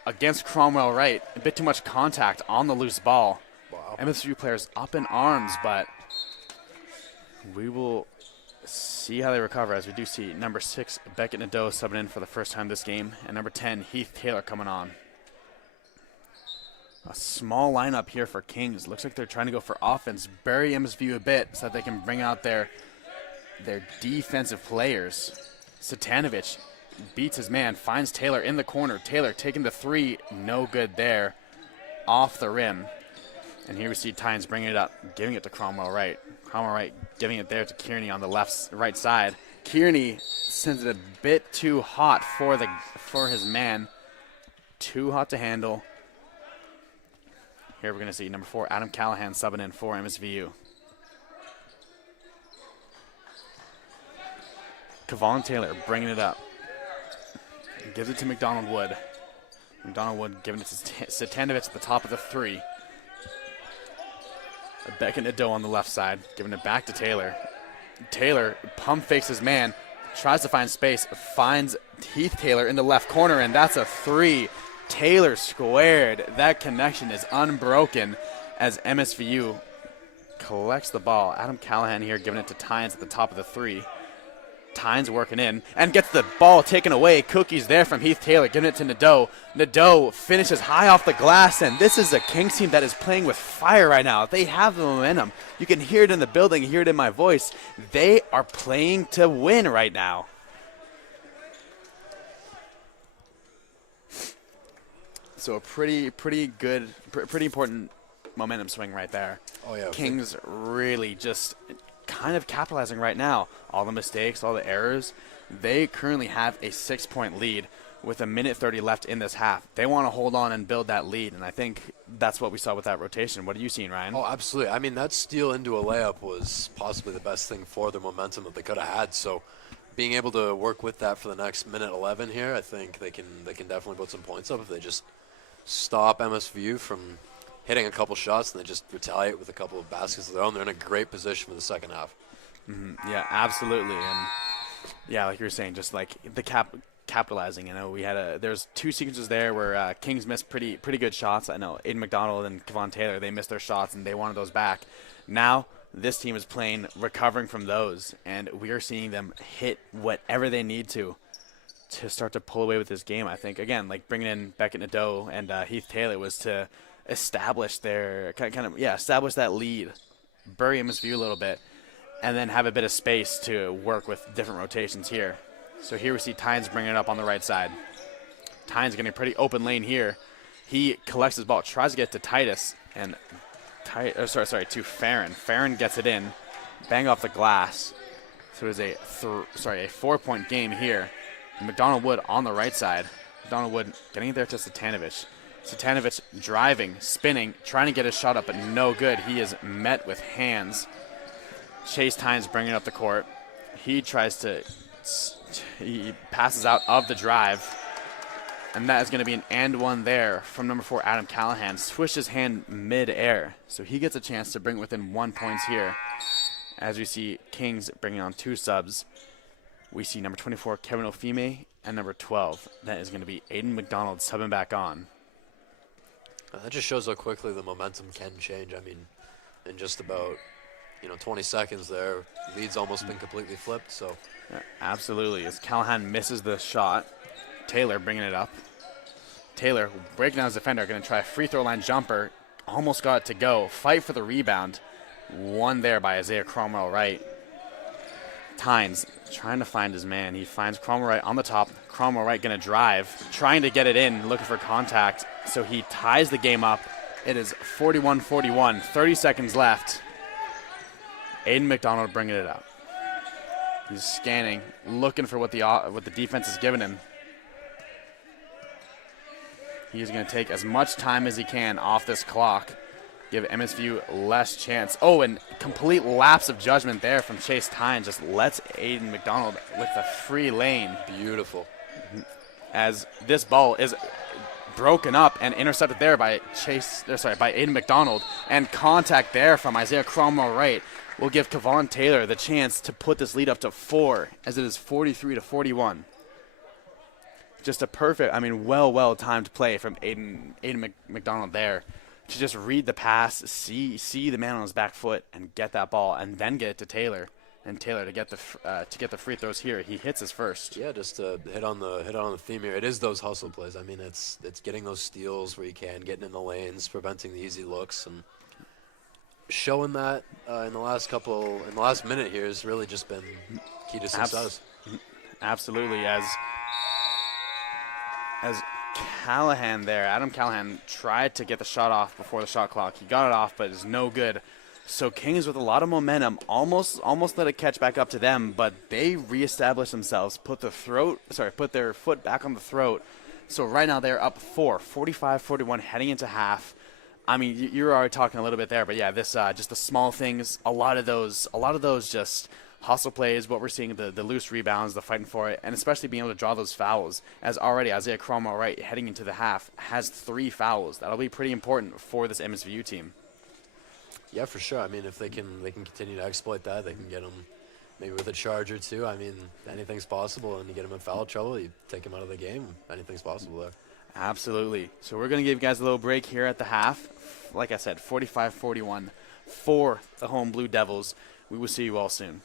against Cromwell Wright. A bit too much contact on the loose ball. Wow. MSVU players up in arms, but we will see how they recover as we do see number 6, Beckett Nadeau, subbing in for the first time this game, and number 10, Heath Taylor, coming on. A small lineup here for Kings. Looks like they're trying to go for offense, bury MSVU a bit so that they can bring out their defensive players. Satanovic beats his man, finds Taylor in the corner. Taylor taking the 3, no good there, off the rim. And here we see Tynes bringing it up, giving it to Cromwell Wright. Cromwell Wright giving it there to Kearney on the right side. Kearney sends it a bit too hot for his man. Too hot to handle. Here we're going to see number 4, Adam Callahan, subbing in for MSVU. Kevon Taylor bringing it up. Gives it to McDonald Wood. McDonald Wood giving it to Satanovic at the top of the 3. Beckett Nadeau on the left side, giving it back to Taylor. Taylor pump fakes his man, tries to find space, finds Heath Taylor in the left corner, and that's a 3. Taylor squared. That connection is unbroken as MSVU collects the ball. Adam Callahan here giving it to Tynes at the top of the 3. Tynes working in and gets the ball taken away. Cookies there from Heath Taylor, giving it to Nadeau. Nadeau finishes high off the glass, and this is a Kings team that is playing with fire right now. They have the momentum. You can hear it in the building, hear it in my voice. They are playing to win right now. So a pretty important momentum swing right there. Oh yeah. Kings really just kind of capitalizing right now. All the mistakes, all the errors. They currently have a 6-point lead with a minute 30 left in this half. They want to hold on and build that lead, and I think that's what we saw with that rotation. What are you seeing, Ryan? Oh, absolutely. I mean, that steal into a layup was possibly the best thing for the momentum that they could have had. So being able to work with that for the next minute 11 here, I think they can definitely put some points up if they just stop MSVU from hitting a couple shots, and they just retaliate with a couple of baskets of their own. They're in a great position for the second half. Yeah, absolutely. And yeah, like you were saying, just like the capitalizing. You know, there's two sequences there where Kings missed pretty good shots. I know Aiden McDonald and Kevon Taylor, they missed their shots and they wanted those back. Now this team is playing recovering from those, and we are seeing them hit whatever they need to start to pull away with this game. I think again, like bringing in Beckett Nadeau and Heath Taylor was to establish their establish that lead, bury MSVU a little bit, and then have a bit of space to work with different rotations here. So here we see Tynes bringing it up on the right side. Tynes getting a pretty open lane here. He collects his ball, tries to get to Titus, and to Farron. Farron gets it in, bang off the glass. So it is a 4-point game here. McDonald Wood on the right side. McDonald Wood getting it there to Satanovich. Satanovich driving, spinning, trying to get his shot up, but no good. He is met with hands. Chase Tynes bringing up the court. He passes out of the drive, and that is going to be an and one there from number 4, Adam Callahan. Swished his hand mid-air, so he gets a chance to bring it within 1 point here. As we see Kings bringing on 2 subs, we see number 24, Kevin Ofime, and number 12, that is going to be Aiden McDonald subbing back on. That just shows how quickly the momentum can change. I mean, in just about 20 seconds there, lead's almost been completely flipped. So absolutely, as Callahan misses the shot, Taylor bringing it up. Taylor breaking down his defender, going to try a free throw line jumper, almost got it to go. Fight for the rebound, won there by Isaiah Cromwell Wright. Tynes trying to find his man. He finds Cromwell Wright on the top. Cromwell Wright going to drive, trying to get it in, looking for contact. So he ties the game up. It is 41-41, 30 seconds left. Aiden McDonald bringing it up. He's scanning, looking for what the defense is giving him. He's going to take as much time as he can off this clock, give MSVU less chance. Oh, and complete lapse of judgment there from Chase Tynes. Just lets Aiden McDonald with the free lane. Beautiful. As this ball is broken up and intercepted there by Aiden McDonald, and contact there from Isaiah Cromwell Wright will give Kevon Taylor the chance to put this lead up to 4, as it is 43-41. Just a perfect, well timed play from Aiden McDonald there to just read the pass, see the man on his back foot, and get that ball, and then get it to Taylor. And Taylor to get the free throws here. He hits his first. Yeah, just to hit on the theme here. It is those hustle plays. I mean, it's getting those steals where you can, getting in the lanes, preventing the easy looks, and showing that in the last minute here has really just been key to success. Absolutely, as Callahan there, Adam Callahan tried to get the shot off before the shot clock. He got it off, but it's no good. So Kings with a lot of momentum, almost let it catch back up to them, but they reestablished themselves, put their foot back on the throat. So right now they're up 45-41 heading into half. I mean, you're already talking a little bit there, but yeah, this just the small things, a lot of those just hustle plays, what we're seeing, the loose rebounds, the fighting for it, and especially being able to draw those fouls, as already Isaiah Cromwell Wright heading into the half has 3 fouls. That'll be pretty important for this MSVU team. Yeah, for sure. I mean, if they can continue to exploit that, they can get them maybe with a charge or 2. I mean, anything's possible, and you get them in foul trouble, you take them out of the game. Anything's possible there. Absolutely. So we're going to give you guys a little break here at the half. Like I said, 45-41 for the home Blue Devils. We will see you all soon.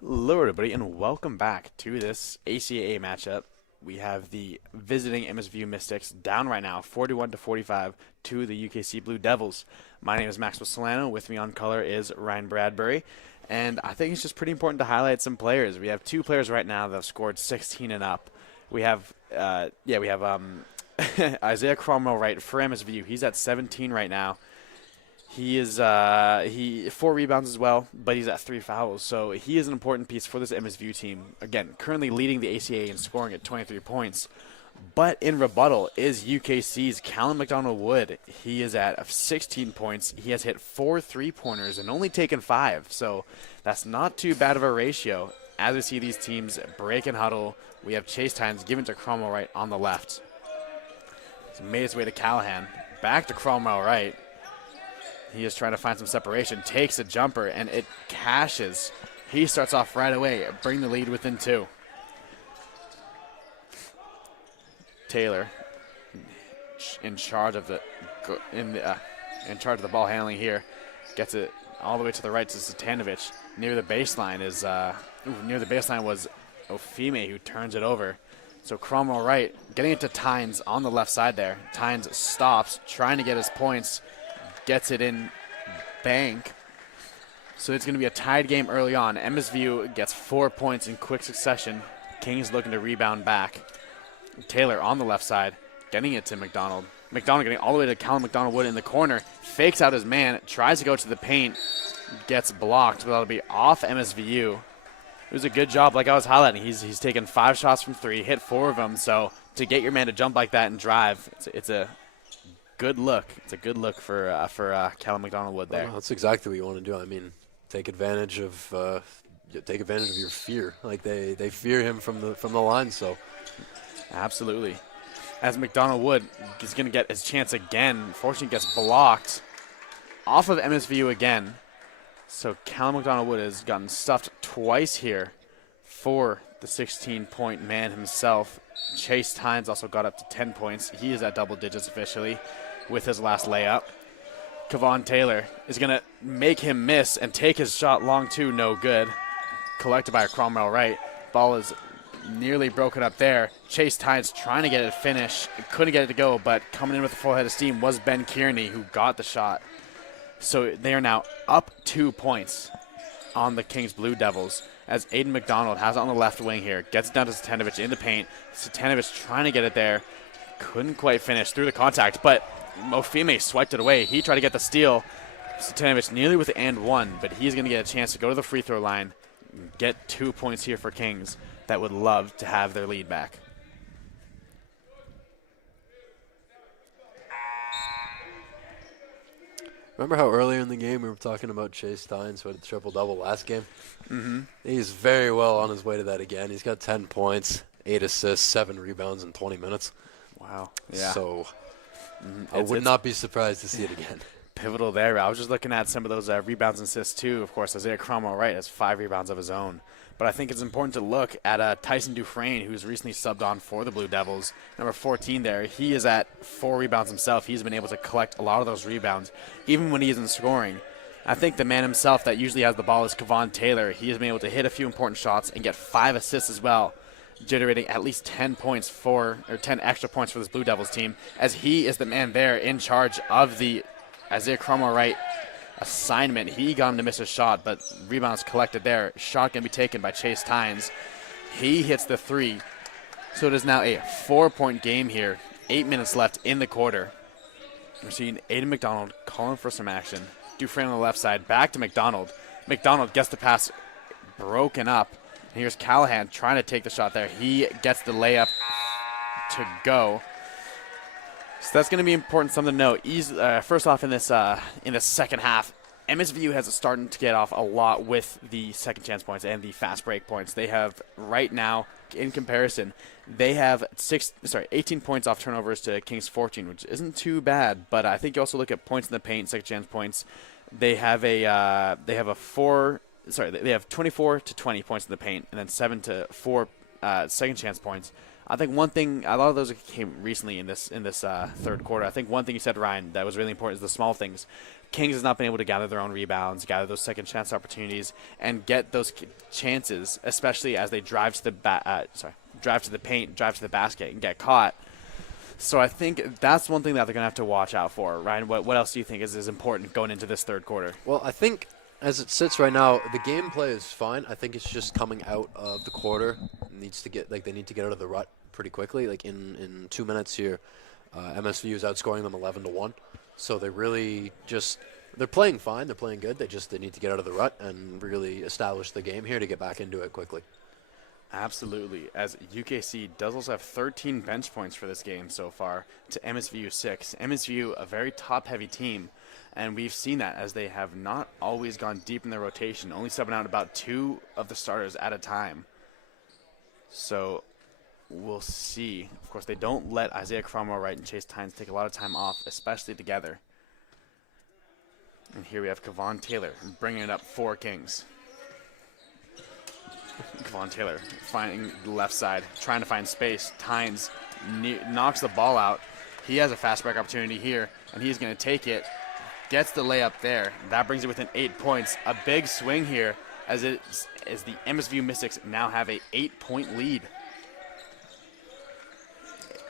Hello, everybody, and welcome back to this ACAA matchup. We have the visiting MSVU Mystics down right now, 41-45 to the UKC Blue Devils. My name is Maxwell Solano. With me on color is Ryan Bradbury, and I think it's just pretty important to highlight some players. We have two players right now that have scored 16 and up. We have, Isaiah Cromwell Wright for MSVU. He's at 17 right now. He is 4 rebounds as well, but he's at 3 fouls. So he is an important piece for this MSVU team. Again, currently leading the ACAA in scoring at 23 points. But in rebuttal is UKC's Callum McDonald-Wood. He is at 16 points. He has hit 4 3-pointers and only taken 5. So that's not too bad of a ratio. As we see these teams break and huddle, we have Chase Tynes given to Cromwell Wright on the left. He's made his way to Callahan. Back to Cromwell Wright. He is trying to find some separation, takes a jumper, and it cashes. He starts off right away, bring the lead within 2. Taylor in charge of the ball handling here, gets it all the way to the right to Satanovic. Near the baseline was Ofime, who turns it over. So Cromwell Wright getting it to Tynes on the left side there. Tynes stops, trying to get his points. Gets it in bank. So it's going to be a tied game early on. MSVU gets 4 points in quick succession. Kings looking to rebound back. Taylor on the left side, getting it to McDonald. McDonald getting all the way to Callum McDonald-Wood in the corner. Fakes out his man, tries to go to the paint. Gets blocked, but that'll be off MSVU. It was a good job, like I was highlighting. He's taken 5 shots from 3, hit 4 of them. So to get your man to jump like that and drive, it's a good look. It's a good look for Callum McDonald-Wood there. Well, that's exactly what you want to do. I mean, take advantage of your fear. Like they fear him from the line. So absolutely. As McDonald-Wood is going to get his chance again, fortunately gets blocked off of MSVU again. So Callum McDonald-Wood has gotten stuffed twice here for the 16-point man himself. Chase Tynes also got up to 10 points. He is at double digits officially with his last layup. Kevon Taylor is going to make him miss and take his shot long two, no good. Collected by Cromwell Wright. Ball is nearly broken up there. Chase Tynes trying to get it to finish. Couldn't get it to go, but coming in with a full head of steam was Ben Kearney, who got the shot. So they are now up 2 points on the Kings Blue Devils, as Aiden McDonald has it on the left wing here. Gets it down to Satanovic in the paint. Satanovic trying to get it there. Couldn't quite finish through the contact, but Ofime swiped it away. He tried to get the steal. Satanovic nearly with the and one, but he's going to get a chance to go to the free throw line, get 2 points here for Kings that would love to have their lead back. remember how earlier in the game we were talking about Chase Tynes, who had a triple-double last game? Mm-hmm. He's very well on his way to that again. He's got 10 points, 8 assists, 7 rebounds in 20 minutes. Wow. Yeah. So I would not be surprised to see it again. Pivotal there. I was just looking at some of those rebounds and assists too. Of course, Isaiah Cromwell Wright has 5 rebounds of his own. But I think it's important to look at Tyson Dufresne, who's recently subbed on for the Blue Devils. Number 14 there. He is at 4 rebounds himself. He's been able to collect a lot of those rebounds, even when he isn't scoring. I think the man himself that usually has the ball is Kevon Taylor. He has been able to hit a few important shots and get 5 assists as well, generating at least 10 extra points for this Blue Devils team, as he is the man there in charge of the Isaiah Cromwell Wright assignment. He got him to miss a shot, but rebounds collected there. Shot going to be taken by Chase Tynes. He hits the 3. So it is now a 4-point game here. 8 minutes left in the quarter. We're seeing Aiden McDonald calling for some action. Dufresne on the left side, back to McDonald. McDonald gets the pass broken up. And here's Callahan trying to take the shot there. He gets the layup to go. So that's going to be important, something to note. First off, in this second half, MSVU has started to get off a lot with the second chance points and the fast break points. They have right now, in comparison, they have 18 points off turnovers to Kings 14, which isn't too bad. But I think you also look at points in the paint, second chance points. They have they have 24 to 20 points in the paint, and then 7 to 4 second chance points. I think one thing, a lot of those came recently in this third quarter. I think one thing you said, Ryan, that was really important is the small things. Kings has not been able to gather their own rebounds, gather those second chance opportunities, and get those chances, especially as they drive to the drive to the paint, drive to the basket, and get caught. So I think that's one thing that they're going to have to watch out for. Ryan, what else do you think is important going into this third quarter? Well, I think as it sits right now, the gameplay is fine. I think it's just coming out of the quarter. They need to get out of the rut pretty quickly. Like in 2 minutes here, MSVU is outscoring them 11-1. So they're playing fine. They're playing good. They need to get out of the rut and really establish the game here to get back into it quickly. Absolutely, as UKC does also have 13 bench points for this game so far to MSVU 6. MSVU, a very top-heavy team, and we've seen that as they have not always gone deep in their rotation, only subbing out about 2 of the starters at a time. So we'll see. Of course, they don't let Isaiah Cromwell-Wright and Chase Tynes take a lot of time off, especially together. And here we have Kevon Taylor bringing it up for Kings. Kevon Taylor finding the left side, trying to find space. Tynes knocks the ball out. He has a fast break opportunity here, and he's going to take it. Gets the layup there. That brings it within 8 points. A big swing here as the MSVU Mystics now have a 8-point lead.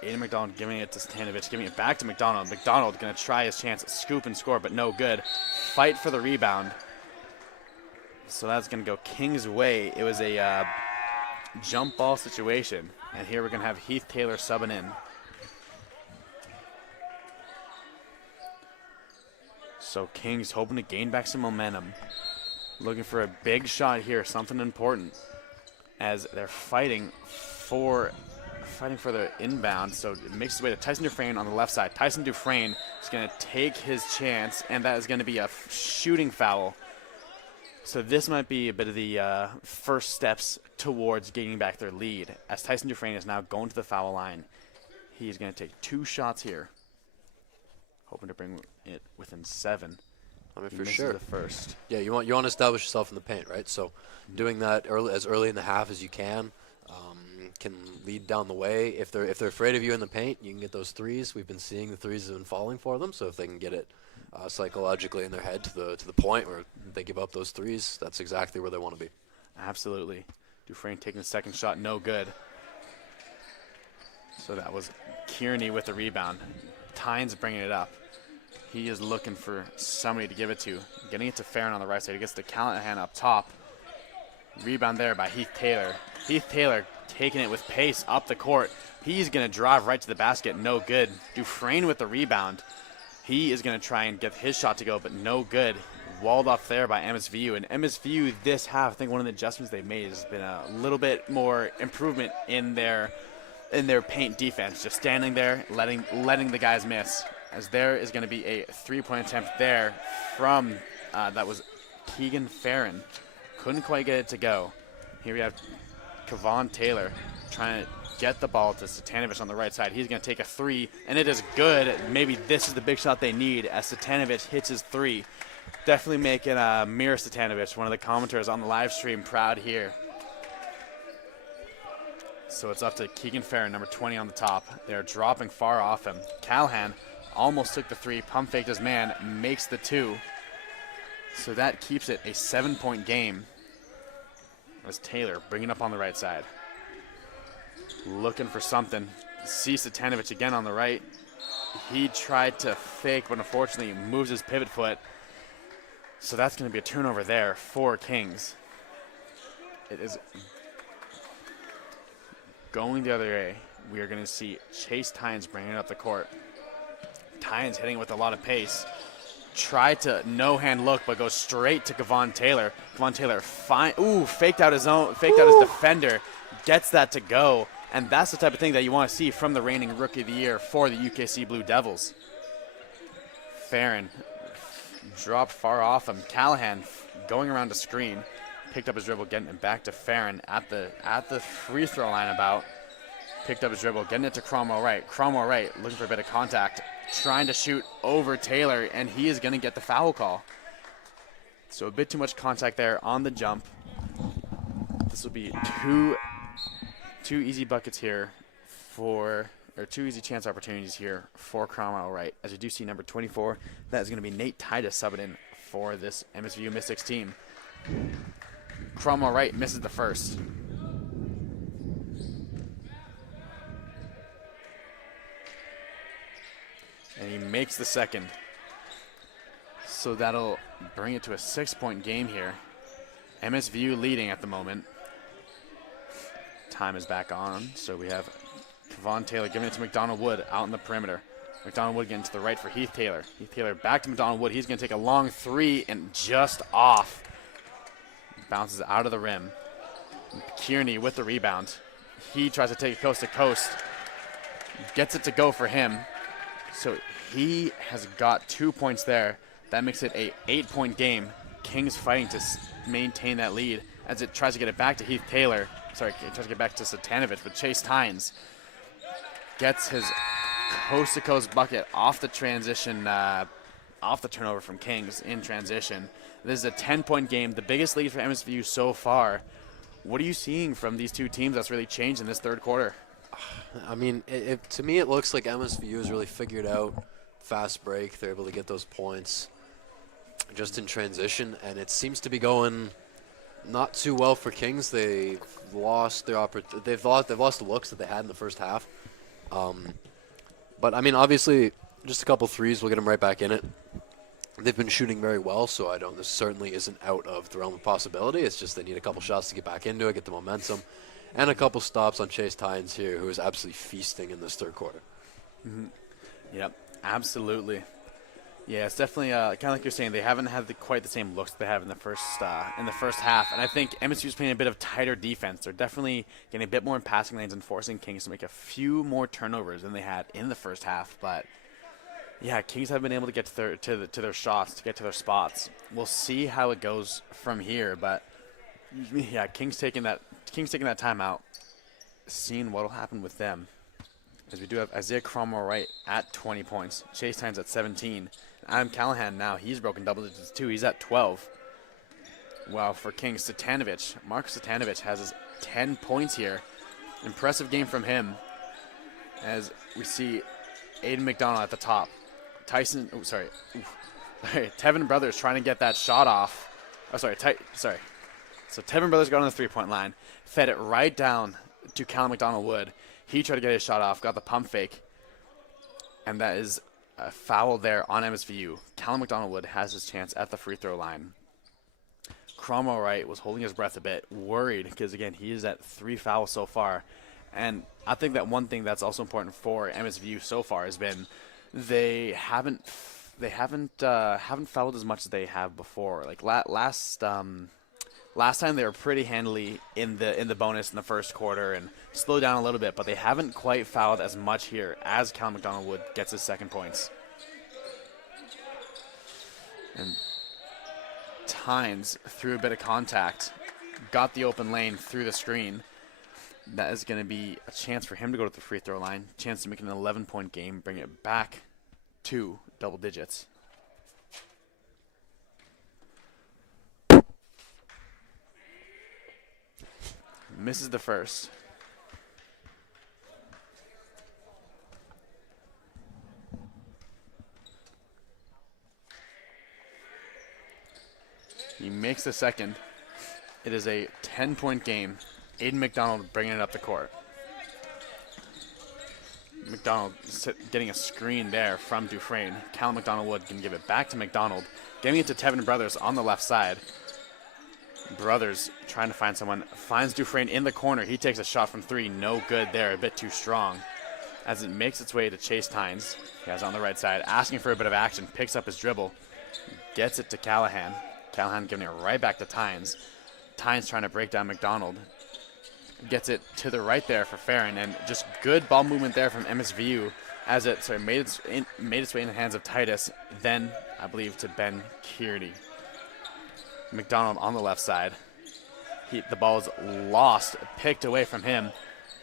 Aiden McDonald giving it to Stanovic, giving it back to McDonald. McDonald going to try his chance, scoop and score, but no good. Fight for the rebound. So that's going to go Kings' way. It was a jump ball situation. And here we're going to have Heath Taylor subbing in. So Kings hoping to gain back some momentum. Looking for a big shot here, something important. As they're fighting for the inbound. So it makes its way to Tyson Dufresne on the left side. Tyson Dufresne is going to take his chance, and that is going to be a shooting foul. So this might be a bit of the first steps towards gaining back their lead, as Tyson Dufresne is now going to the foul line. He's going to take 2 shots here, hoping to bring it within 7. I mean, for sure. The first. Yeah, you want to establish yourself in the paint, right? So doing that early in the half as you can lead down the way. If they're afraid of you in the paint, you can get those threes. We've been seeing the threes have been falling for them. So if they can get it psychologically in their head to the point where they give up those threes, that's exactly where they want to be. Absolutely. Dufresne taking the second shot, no good. So that was Kearney with the rebound. Tynes bringing it up. He is looking for somebody to give it to. Getting it to Farron on the right side. He gets to Callahan up top. Rebound there by Heath Taylor. Heath Taylor taking it with pace up the court. He's going to drive right to the basket. No good. Dufresne with the rebound. He is going to try and get his shot to go, but no good. Walled off there by MSVU. And MSVU this half, I think one of the adjustments they've made has been a little bit more improvement in their paint defense. Just standing there, letting the guys miss. As there is going to be a 3-point attempt there from, that was Keegan Farron. Couldn't quite get it to go. Here we have Kevon Taylor trying to get the ball to Stanovic on the right side. He's going to take a 3, and it is good. Maybe this is the big shot they need as Stanovic hits his 3. Definitely making Mira Stanovic, one of the commenters on the live stream, proud here. So it's up to Keegan Farron, number 20 on the top. They're dropping far off him. Callahan almost took the 3, pump faked his man, makes the 2. So that keeps it a 7-point game. As Taylor bringing up on the right side. Looking for something. Sees Stanovic again on the right. He tried to fake, but unfortunately moves his pivot foot. So that's going to be a turnover there for Kings. It is going the other way. We are going to see Chase Tynes bringing it up the court. Tynes hitting it with a lot of pace. Tried to no-hand look, but goes straight to Kevon Taylor. Kevon Taylor faked out his defender, gets that to go, and that's the type of thing that you want to see from the reigning Rookie of the Year for the UKC Blue Devils. Farron dropped far off him. Callahan going around the screen, picked up his dribble, getting it back to Farron at the free throw line about. Picked up his dribble, getting it to Cromwell Wright. Cromwell Wright looking for a bit of contact, trying to shoot over Taylor, and he is going to get the foul call. So a bit too much contact there on the jump. This will be two easy buckets here for two easy chance opportunities here for Cromwell Wright. As you do see number 24, that is going to be Nate Titus subbing in for this MSVU Mystics team. Cromwell Wright misses the first. And he makes the second. So that'll bring it to a 6-point game here. MSVU leading at the moment. Time is back on, so we have Kevon Taylor giving it to McDonald Wood out in the perimeter. McDonald Wood getting to the right for Heath Taylor. Heath Taylor back to McDonald Wood. He's going to take a long three and just off. Bounces out of the rim. Kearney with the rebound. He tries to take it coast to coast. Gets it to go for him. So he has got 2 points there. That makes it a 8-point game. Kings fighting to maintain that lead as it tries to get it back to Heath Taylor. Sorry, it tries to get back to Satanovich, but Chase Tynes gets his coast-to-coast bucket off the transition, off the turnover from Kings in transition. This is a 10-point game, the biggest lead for MSVU so far. What are you seeing from these two teams that's really changed in this third quarter? I mean, to me, it looks like MSVU has really figured out fast break. They're able to get those points just in transition, and it seems to be going not too well for Kings. They've lost their they've lost the looks that they had in the first half. But I mean, obviously, just a couple threes will get them right back in it. They've been shooting very well, so this certainly isn't out of the realm of possibility. It's just they need a couple shots to get back into it, get the momentum, and a couple stops on Chase Tynes here, who is absolutely feasting in this third quarter. Mm-hmm. Yep, absolutely. Yeah, it's definitely kind of like you're saying. They haven't had quite the same looks they have in the first half, and I think MSU's playing a bit of tighter defense. They're definitely getting a bit more in passing lanes and forcing Kings to make a few more turnovers than they had in the first half. But yeah, Kings have been able to get to their shots, to get to their spots. We'll see how it goes from here. But yeah, Kings taking that timeout, seeing what'll happen with them. As we do have Isaiah Cromwell Wright at 20 points, Chase Tynes at 17. Adam Callahan now, he's broken double digits too. He's at 12. Well, for Kings, Marcus Satanovich has his 10 points here. Impressive game from him. As we see Aiden McDonald at the top. Tevin Brothers trying to get that shot off. So Tevin Brothers got on the three-point line, fed it right down to Callum McDonald Wood. He tried to get his shot off, got the pump fake, and that is a foul there on MSVU. Callum McDonald Wood has his chance at the free throw line. Cromwell Wright was holding his breath a bit, worried, because again, he is at 3 fouls so far. And I think that one thing that's also important for MSVU so far has been they haven't fouled as much as they have before. Like last time they were pretty handily in the bonus in the first quarter and slowed down a little bit, but they haven't quite fouled as much here as Callum McDonald Wood gets his second points. And Tynes threw a bit of contact, got the open lane through the screen. That is going to be a chance for him to go to the free throw line, chance to make an 11-point game, bring it back to double digits. Misses the first. He makes the second. It is a 10-point game. Aiden McDonald bringing it up the court. McDonald getting a screen there from Dufresne. Callum McDonald Wood can give it back to McDonald. Giving it to Tevin Brothers on the left side. Brothers trying to find someone. Finds Dufresne in the corner. He takes a shot from 3. No good there. A bit too strong. As it makes its way to Chase Tynes. He has on the right side. Asking for a bit of action. Picks up his dribble. Gets it to Callahan. Callahan giving it right back to Tynes. Tynes trying to break down McDonald. Gets it to the right there for Farron, and just good ball movement there from MSVU as it made its way in the hands of Titus, then I believe to Ben Kearney. McDonald on the left side. The ball is lost, picked away from him,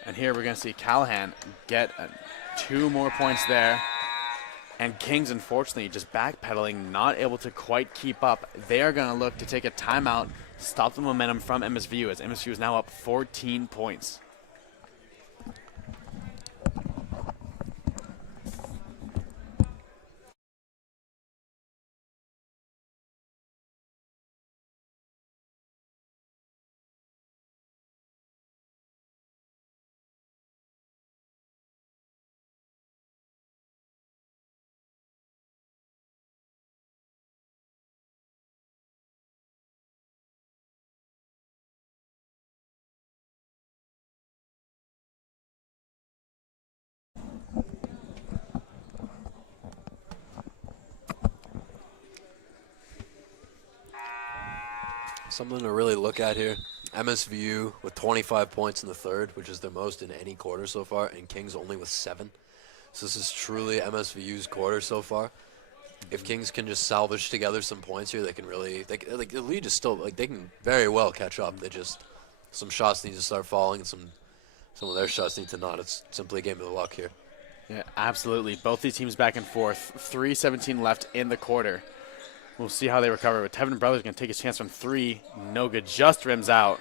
and here we're going to see Callahan get 2 more points there. And Kings, unfortunately, just backpedaling, not able to quite keep up. They are going to look to take a timeout, stop the momentum from MSVU, as MSVU is now up 14 points. Something to really look at here. MSVU with 25 points in the third, which is the most in any quarter so far, and Kings only with 7. So this is truly MSVU's quarter so far. If Kings can just salvage together some points here, they can really, like the lead is still, like they can very well catch up. They just, some shots need to start falling, and some of their shots need to not. It's simply a game of luck here. Yeah, absolutely. Both these teams back and forth. 3:17 left in the quarter. We'll see how they recover. But Tevin Brothers going to take his chance from 3. No good. Just rims out.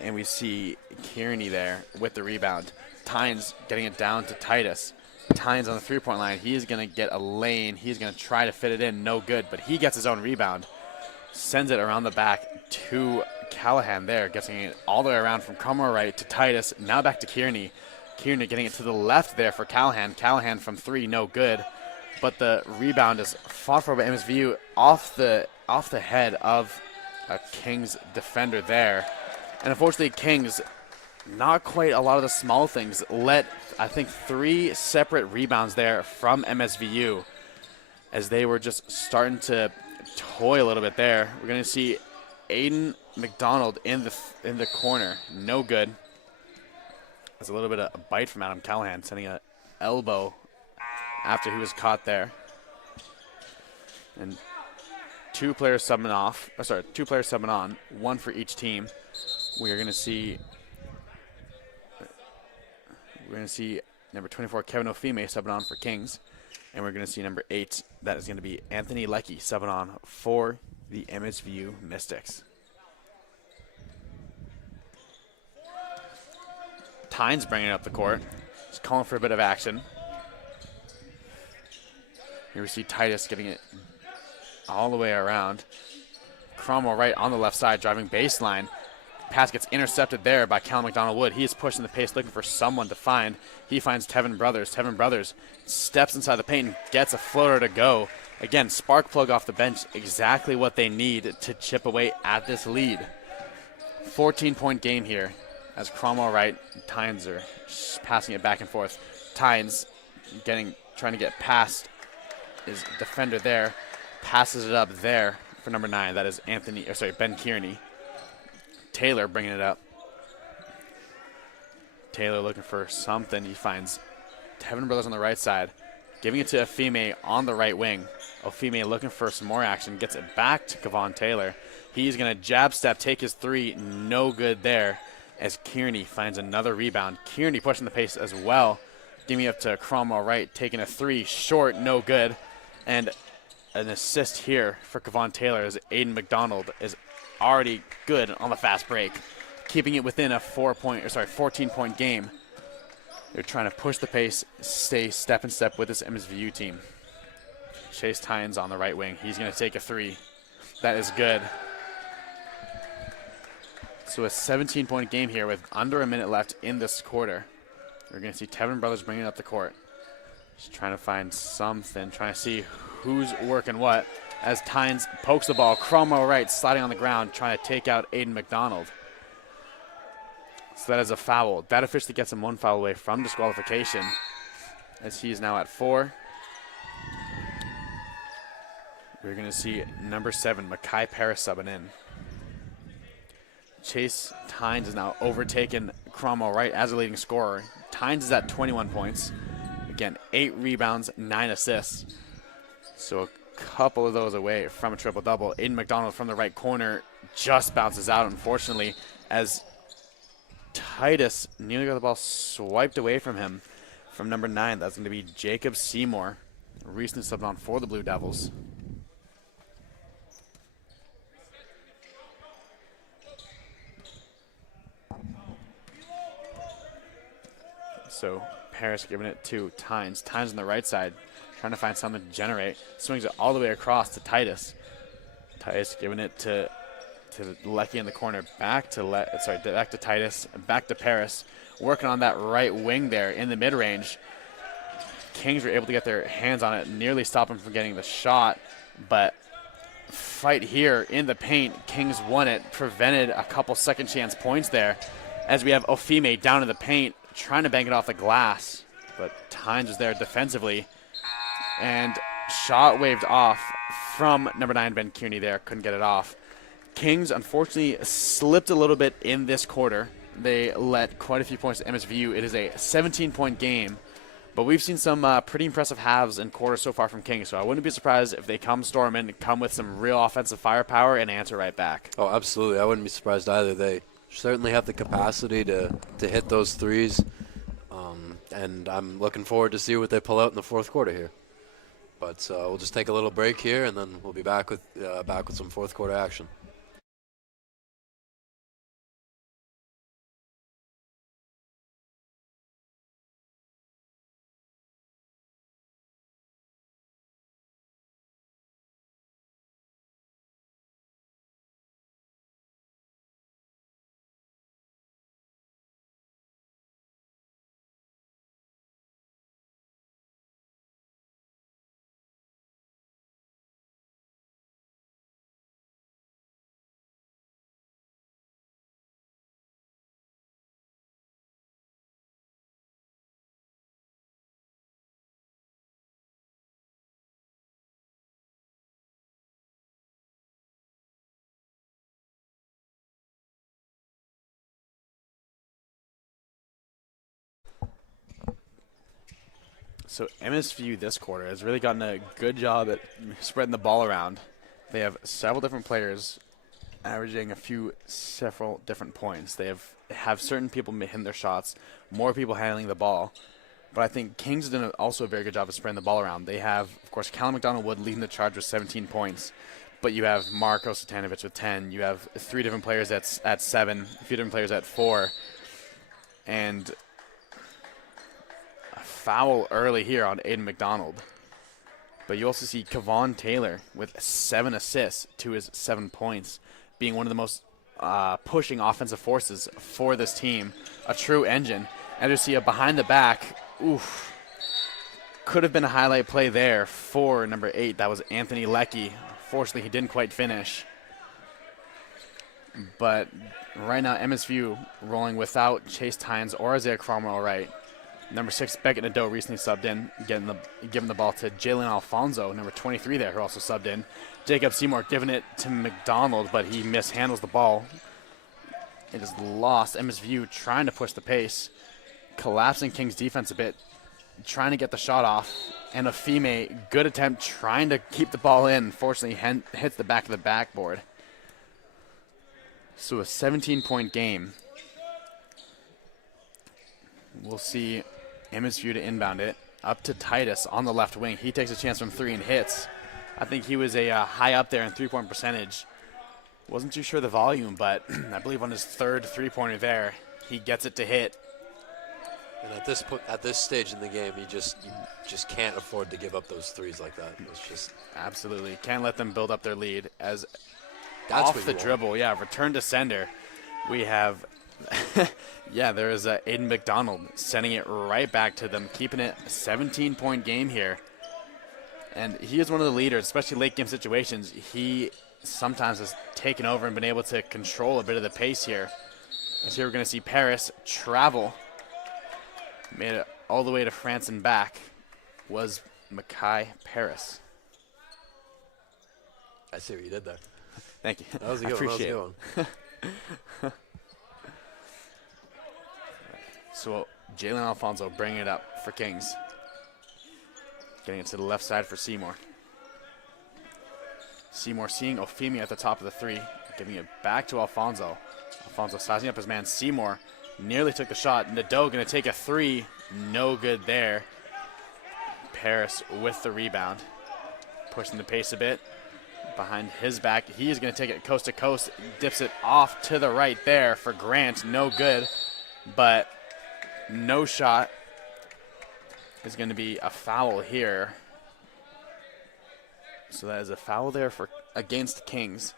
And we see Kearney there with the rebound. Tynes getting it down to Titus. Tynes on the three-point line. He is going to get a lane. He's going to try to fit it in. No good. But he gets his own rebound. Sends it around the back to Callahan there. Getting it all the way around from Cromwell right to Titus. Now back to Kearney. Kearney getting it to the left there for Callahan. Callahan from 3. No good. But the rebound is fought for by MSVU off the head of a Kings defender there. And unfortunately, Kings, not quite a lot of the small things, let, I think, 3 separate rebounds there from MSVU as they were just starting to toy a little bit there. We're going to see Aiden McDonald in the corner. No good. That's a little bit of a bite from Adam Callahan, sending an elbow after he was caught there. And 2 players subbing on, 1 for each team. We're going to see number 24 Kevin Ofime subbing on for Kings, and we're going to see number 8, that is going to be Anthony Leckie subbing on for the MSVU Mystics. Tynes bringing it up the court. He's calling for a bit of action. Here we see Titus getting it all the way around. Cromwell right on the left side, driving baseline. Pass gets intercepted there by Callum McDonald-Wood. He is pushing the pace, looking for someone to find. He finds Tevin Brothers. Tevin Brothers steps inside the paint and gets a floater to go. Again, spark plug off the bench, exactly what they need to chip away at this lead. 14-point game here as Cromwell right, Tynes are passing it back and forth. Tynes trying to get past his defender there, passes it up there for number 9. That is Ben Kearney. Taylor bringing it up. Taylor looking for something. He finds Tevin Brothers on the right side, giving it to Ofime on the right wing. Ofime looking for some more action, gets it back to Kevon Taylor. He's going to jab step, take his 3, no good there as Kearney finds another rebound. Kearney pushing the pace as well, giving it up to Cromwell right, taking a 3, short, no good. And an assist here for Kevon Taylor as Aiden McDonald is already good on the fast break, keeping it within a 14-point game. They're trying to push the pace, stay step in step with this MSVU team. Chase Tynes on the right wing. He's going to take a 3. That is good. So a 17-point game here with under a minute left in this quarter. We're going to see Tevin Brothers bringing up the court. Just trying to find something, trying to see who's working what. As Tynes pokes the ball, Cromwell right, sliding on the ground, trying to take out Aiden McDonald. So that is a foul. That officially gets him 1 foul away from disqualification, as he is now at 4. We're going to see number 7, Makai Paris subbing in. Chase Tynes is now overtaken Cromwell right as a leading scorer. Tynes is at 21 points. Again, 8 rebounds, 9 assists. So a couple of those away from a triple-double. Aiden McDonald from the right corner just bounces out, unfortunately, as Titus nearly got the ball swiped away from him from number 9. That's going to be Jacob Seymour, recently subbed on for the Blue Devils. So Paris giving it to Tynes. Tynes on the right side, trying to find something to generate. Swings it all the way across to Titus. Titus giving it to Leckie in the corner. Back to Titus. Back to Paris. Working on that right wing there in the mid-range. Kings were able to get their hands on it, nearly stop him from getting the shot. But fight here in the paint. Kings won it. Prevented a couple second chance points there. As we have Ofime down in the paint, trying to bang it off the glass. But Tynes was there defensively. And shot waved off from number 9, Ben Kearney there. Couldn't get it off. Kings, unfortunately, slipped a little bit in this quarter. They let quite a few points to MSVU. It is a 17-point game, but we've seen some pretty impressive halves and quarters so far from Kings, so I wouldn't be surprised if they come storming, come with some real offensive firepower, and answer right back. Oh, absolutely. I wouldn't be surprised either. They certainly have the capacity to hit those threes, and I'm looking forward to see what they pull out in the fourth quarter here. But we'll just take a little break here, and then we'll be back with some fourth quarter action. So MSVU this quarter has really gotten a good job at spreading the ball around. They have several different players averaging several different points. They have certain people hitting their shots, more people handling the ball. But I think Kings have done also a very good job of spreading the ball around. They have, of course, Callum McDonald-Wood leading the charge with 17 points. But you have Marko Satanovic with 10. You have 3 different players at 7, a few different players at 4. And a foul early here on Aiden McDonald. But you also see Kevon Taylor with 7 assists to his 7 points, being one of the most pushing offensive forces for this team, a true engine. And you see a behind the back, oof, could have been a highlight play there for number 8. That was Anthony Leckie. Fortunately, he didn't quite finish. But right now, MSVU rolling without Chase Tynes or Isaiah Cromwell right. Number 6, Beckett Nadeau recently subbed in, giving the ball to Jalen Alfonso, number 23 there, who also subbed in. Jacob Seymour giving it to McDonald, but he mishandles the ball. It is lost. MSVU trying to push the pace, collapsing Kings' defense a bit, trying to get the shot off. And Ofime, good attempt, trying to keep the ball in. Fortunately, hits the back of the backboard. So a 17-point game. We'll see MSVU to inbound it. Up to Titus on the left wing. He takes a chance from 3 and hits. I think he was a high up there in three-point percentage. Wasn't too sure the volume, but I believe on his 3rd three-pointer there, he gets it to hit. And at this stage in the game, you just can't afford to give up those threes like that. It's just absolutely can't let them build up their lead. As that's off the dribble, return to sender. We have, there is Aiden McDonald sending it right back to them, keeping it a 17-point game here. And he is one of the leaders, especially late game situations. He sometimes has taken over and been able to control a bit of the pace here. As here we're going to see Paris travel. Made it all the way to France and back. Was Makai Paris. I see what you did there. Thank you. That was a good I appreciate one. it. So Jalen Alfonso bringing it up for Kings. Getting it to the left side for Seymour. Seymour seeing Ofime at the top of the 3. Giving it back to Alfonso. Alfonso sizing up his man. Seymour nearly took the shot. Nadeau going to take a 3. No good there. Paris with the rebound. Pushing the pace a bit. Behind his back. He is going to take it coast to coast. Dips it off to the right there for Grant. No good. But no shot. Is going to be a foul here. So that is a foul there against Kings.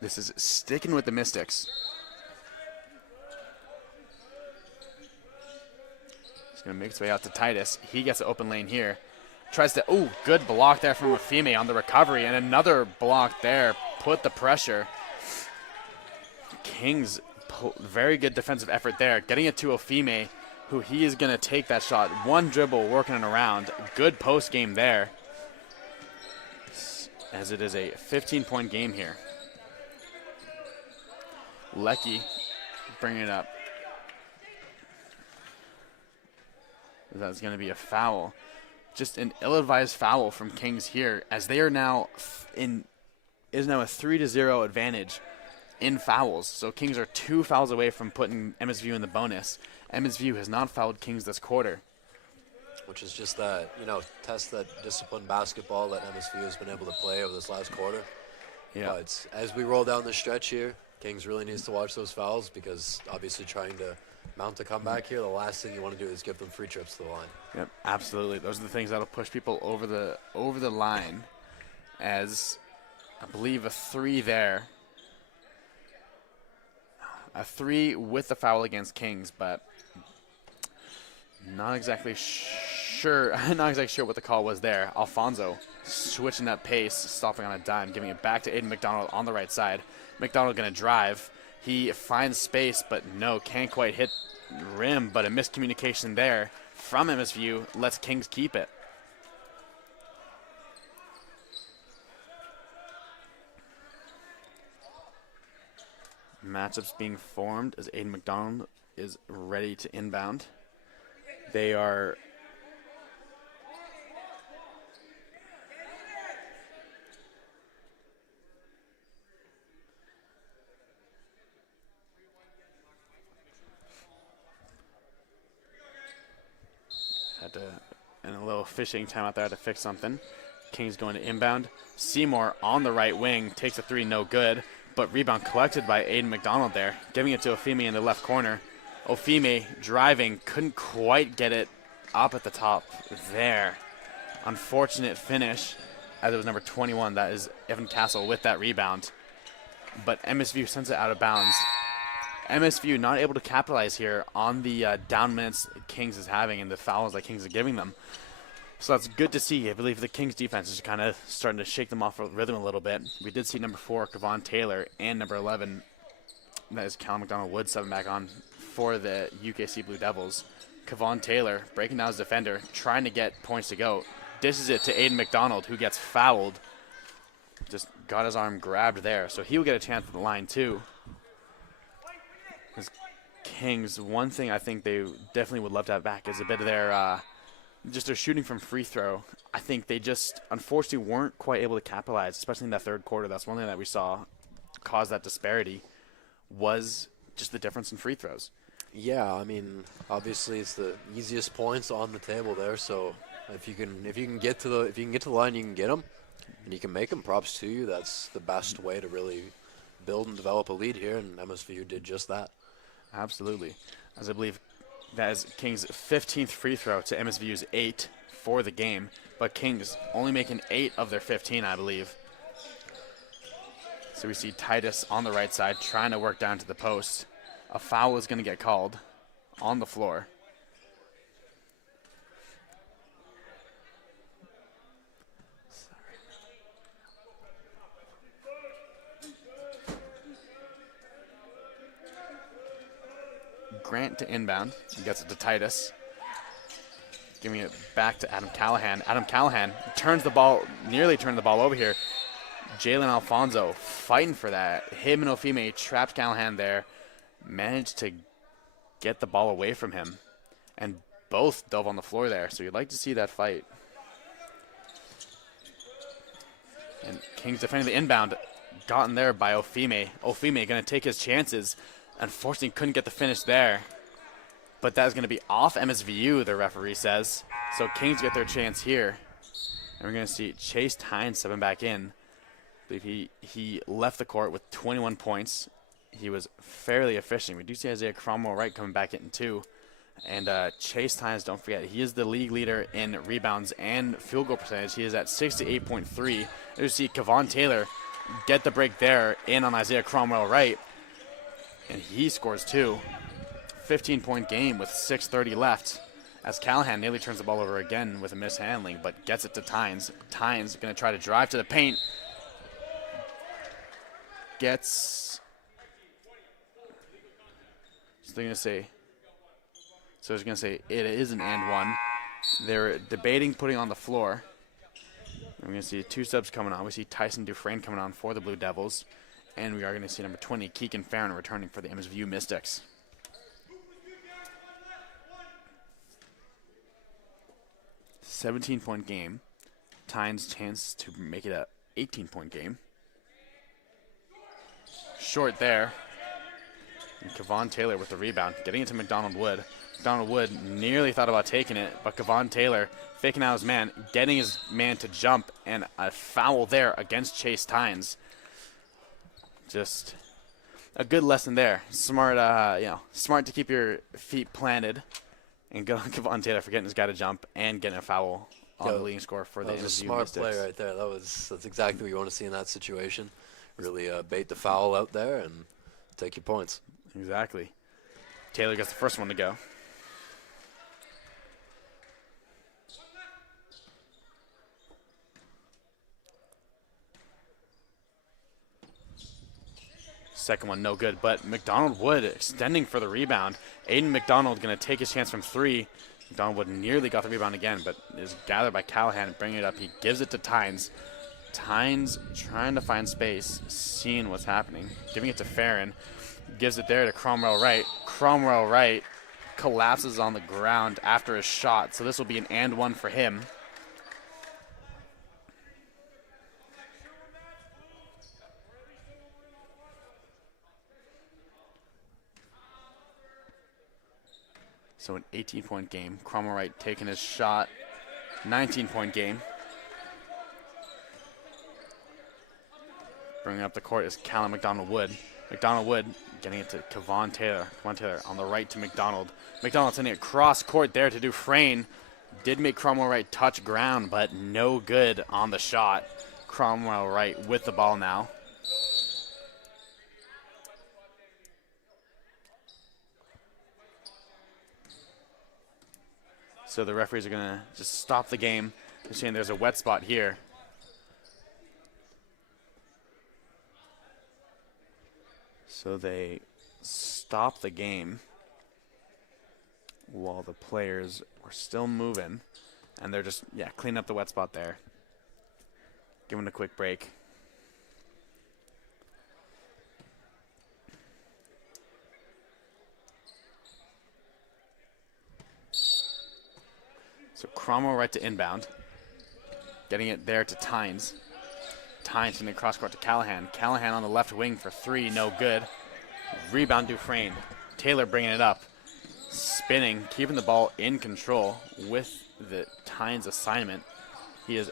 This is sticking with the Mystics. He's going to make his way out to Titus. He gets an open lane here. Tries to, good block there from Ofime on the recovery. And another block there. Put the pressure. Kings, very good defensive effort there. Getting it to Ofime, who he is going to take that shot. One dribble, working it around. Good post game there. as it is a 15-point game here. Lecky bringing it up. That's going to be a foul. Just an ill-advised foul from Kings here, as they are now is now a 3-0 advantage in fouls. So Kings are 2 fouls away from putting MSVU in the bonus. MSVU has not fouled Kings this quarter. Which is just that, test that disciplined basketball that MSVU has been able to play over this last quarter. Yeah. But as we roll down the stretch here, Kings really needs to watch those fouls, because obviously trying to mount a comeback here, the last thing you want to do is give them free trips to the line. Yep, absolutely. Those are the things that'll push people over the line, as I believe a 3 there. A 3 with the foul against Kings, but not exactly sure what the call was there. Alfonso switching that pace, stopping on a dime, giving it back to Aiden McDonald on the right side. McDonald going to drive. He finds space, but can't quite hit rim, but a miscommunication there from MSVU lets Kings keep it. Matchups being formed as Aiden McDonald is ready to inbound. They are in a little fishing time out there to fix something. Kings going to inbound. Seymour on the right wing takes a 3, no good, but rebound collected by Aiden McDonald there, giving it to Ofime in the left corner. Ofime driving, couldn't quite get it up at the top there. Unfortunate finish, as it was number 21. That is Evan Castle with that rebound. But MSVU sends it out of bounds. MSVU not able to capitalize here on the down minutes Kings is having and the fouls that Kings are giving them. So that's good to see. I believe the Kings defense is kind of starting to shake them off rhythm a little bit. We did see number 4, Kevon Taylor, and number 11, that is Callum McDonald-Wood, 7 back on for the UKC Blue Devils. Kevon Taylor breaking down his defender, trying to get points to go. Dishes it to Aiden McDonald, who gets fouled. Just got his arm grabbed there. So he will get a chance at the line too. As Kings, one thing I think they definitely would love to have back is a bit of their just their shooting from free throw. I think they just unfortunately weren't quite able to capitalize, especially in that third quarter. That's one thing that we saw cause that disparity, was just the difference in free throws. Yeah, I mean, obviously it's the easiest points on the table there. So if you can get to the line, you can get them, and you can make them. Props to you. That's the best way to really build and develop a lead here, and MSVU did just that. Absolutely, as I believe that is Kings' 15th free throw to MSVU's 8 for the game, but Kings only making 8 of their 15, I believe. So we see Titus on the right side trying to work down to the post. A foul is going to get called on the floor. Grant to inbound. He gets it to Titus. Giving it back to Adam Callahan. Adam Callahan nearly turned the ball over here. Jalen Alfonso fighting for that. Him and Ofime trapped Callahan there. Managed to get the ball away from him. And both dove on the floor there. So you'd like to see that fight. And Kings defending the inbound. Gotten there by Ofime. Ofime going to take his chances. Unfortunately, couldn't get the finish there. But that is going to be off MSVU, the referee says. So Kings get their chance here. And we're going to see Chase Tynes stepping back in. I believe he left the court with 21 points. He was fairly efficient. We do see Isaiah Cromwell-Wright coming back in too. And Chase Tynes, don't forget, he is the league leader in rebounds and field goal percentage. He is at 68.3. You see Kevon Taylor get the break there in on Isaiah Cromwell-Wright. And he scores 2. 15-point game with 6:30 left, as Callahan nearly turns the ball over again with a mishandling, but gets it to Tynes. Tynes going to try to drive to the paint. Gets... So they're going to say... So I was going to say it is an and one. They're debating putting on the floor. we're going to see 2 subs coming on. We see Tyson Dufresne coming on for the Blue Devils. And we are going to see number 20, Keegan Farron, returning for the MSVU Mystics. $17-point game. Tynes' chance to make it a 18-point game. Short there. And Kevon Taylor with the rebound, getting it to McDonald Wood. McDonald Wood nearly thought about taking it, but Kevon Taylor faking out his man, getting his man to jump, and a foul there against Chase Tynes. Just a good lesson there. Smart, smart to keep your feet planted, and go on Kevon Taylor for getting his guy to jump and getting a foul on the leading score for the MSVU Mystics. That was a smart play right there. That's exactly what you want to see in that situation. Really bait the foul out there and take your points. Exactly. Taylor gets the first one to go. Second one no good, but McDonald Wood extending for the rebound. Aiden McDonald going to take his chance from 3. McDonald Wood nearly got the rebound again, but is gathered by Callahan, bringing it up. He gives it to Tynes. Tynes trying to find space, seeing what's happening, giving it to Farron. Gives it there to Cromwell Wright. Cromwell Wright collapses on the ground after a shot, so this will be an and one for him. So an 18-point game. Cromwell Wright taking his shot. 19-point game. Bringing up the court is Callum McDonald Wood. McDonald Wood getting it to Kevon Taylor. Kevon Taylor on the right to McDonald. McDonald sending it across court there to Dufresne. Did make Cromwell Wright touch ground, but no good on the shot. Cromwell Wright with the ball now. So the referees are going to just stop the game. They're saying there's a wet spot here. So they stop the game while the players are still moving. And they're just, cleaning up the wet spot there. Giving a quick break. So Cromwell right to inbound. Getting it there to Tynes. Tynes in the cross court to Callahan. Callahan on the left wing for 3, no good. Rebound Dufresne. Taylor bringing it up. Spinning, keeping the ball in control with the Tynes assignment. He is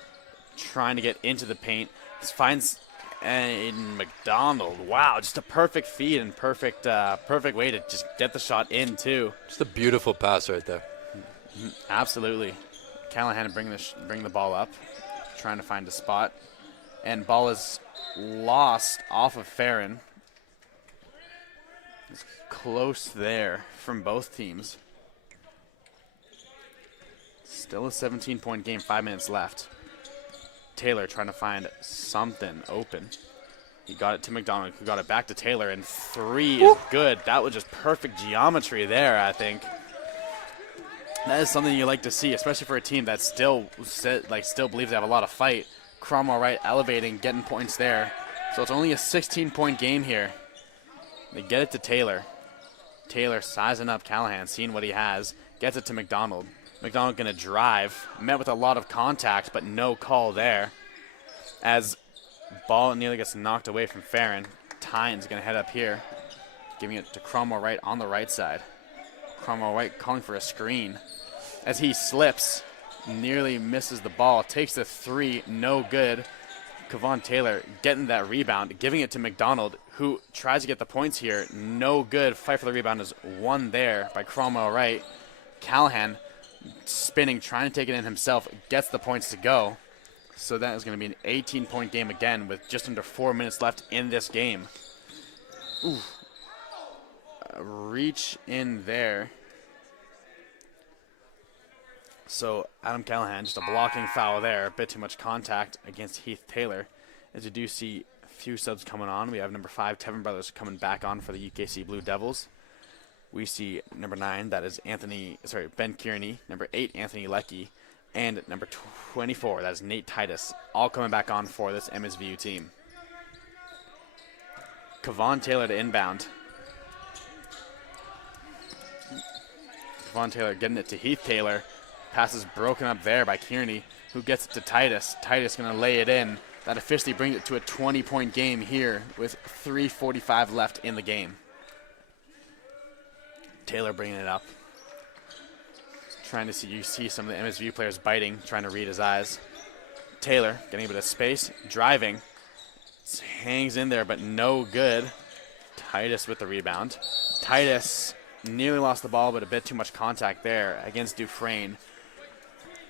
trying to get into the paint. Finds Aiden McDonald. Wow, just a perfect feed and perfect way to just get the shot in too. Just a beautiful pass right there. Absolutely. Callahan bring the ball up, trying to find a spot. And ball is lost off of Farron. It's close there from both teams. Still a 17-point game, 5 minutes left. Taylor trying to find something open. He got it to McDonald, who got it back to Taylor, and 3 is good. That was just perfect geometry there, I think. That is something you like to see, especially for a team that still believes they have a lot of fight. Cromwell Wright elevating, getting points there. So it's only a 16-point game here. They get it to Taylor. Taylor sizing up Callahan, seeing what he has. Gets it to McDonald. McDonald going to drive. Met with a lot of contact, but no call there. As ball nearly gets knocked away from Farron. Tynes going to head up here. Giving it to Cromwell Wright on the right side. Cromwell Wright calling for a screen. As he slips, nearly misses the ball. Takes the 3, no good. Kevon Taylor getting that rebound, giving it to McDonald, who tries to get the points here. No good. Fight for the rebound is won there by Cromwell Wright. Callahan spinning, trying to take it in himself, gets the points to go. So that is going to be an 18-point game again with just under 4 minutes left in this game. Ooh. Reach in there. So Adam Callahan, just a blocking foul there. A bit too much contact against Heath Taylor. As you do see a few subs coming on. We have number 5, Tevin Brothers, coming back on for the UKC Blue Devils. We see number 9, that is Ben Kearney. Number 8, Anthony Leckie. and number 24. That is Nate Titus, all coming back on for this MSVU team. Kevon Taylor to inbound. Kevon Taylor getting it to Heath Taylor. Pass is broken up there by Kearney, who gets it to Titus. Titus going to lay it in. That officially brings it to a 20-point game here with 3:45 left in the game. Taylor bringing it up. Trying to see, you see some of the MSVU players biting, trying to read his eyes. Taylor getting a bit of space, driving. Hangs in there, but no good. Titus with the rebound. Titus nearly lost the ball, but a bit too much contact there against Dufresne.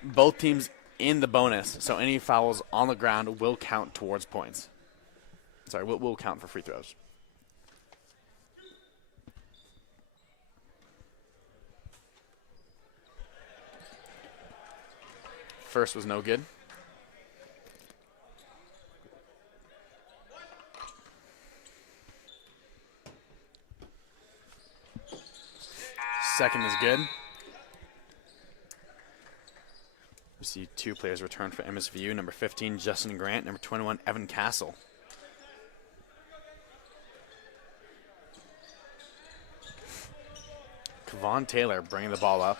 Both teams in the bonus, so any fouls on the ground will count towards points. Sorry, will count for free throws. First was no good. Second is good. We see two players return for MSVU. Number 15, Justin Grant. Number 21, Evan Castle. Kevon Taylor bringing the ball up.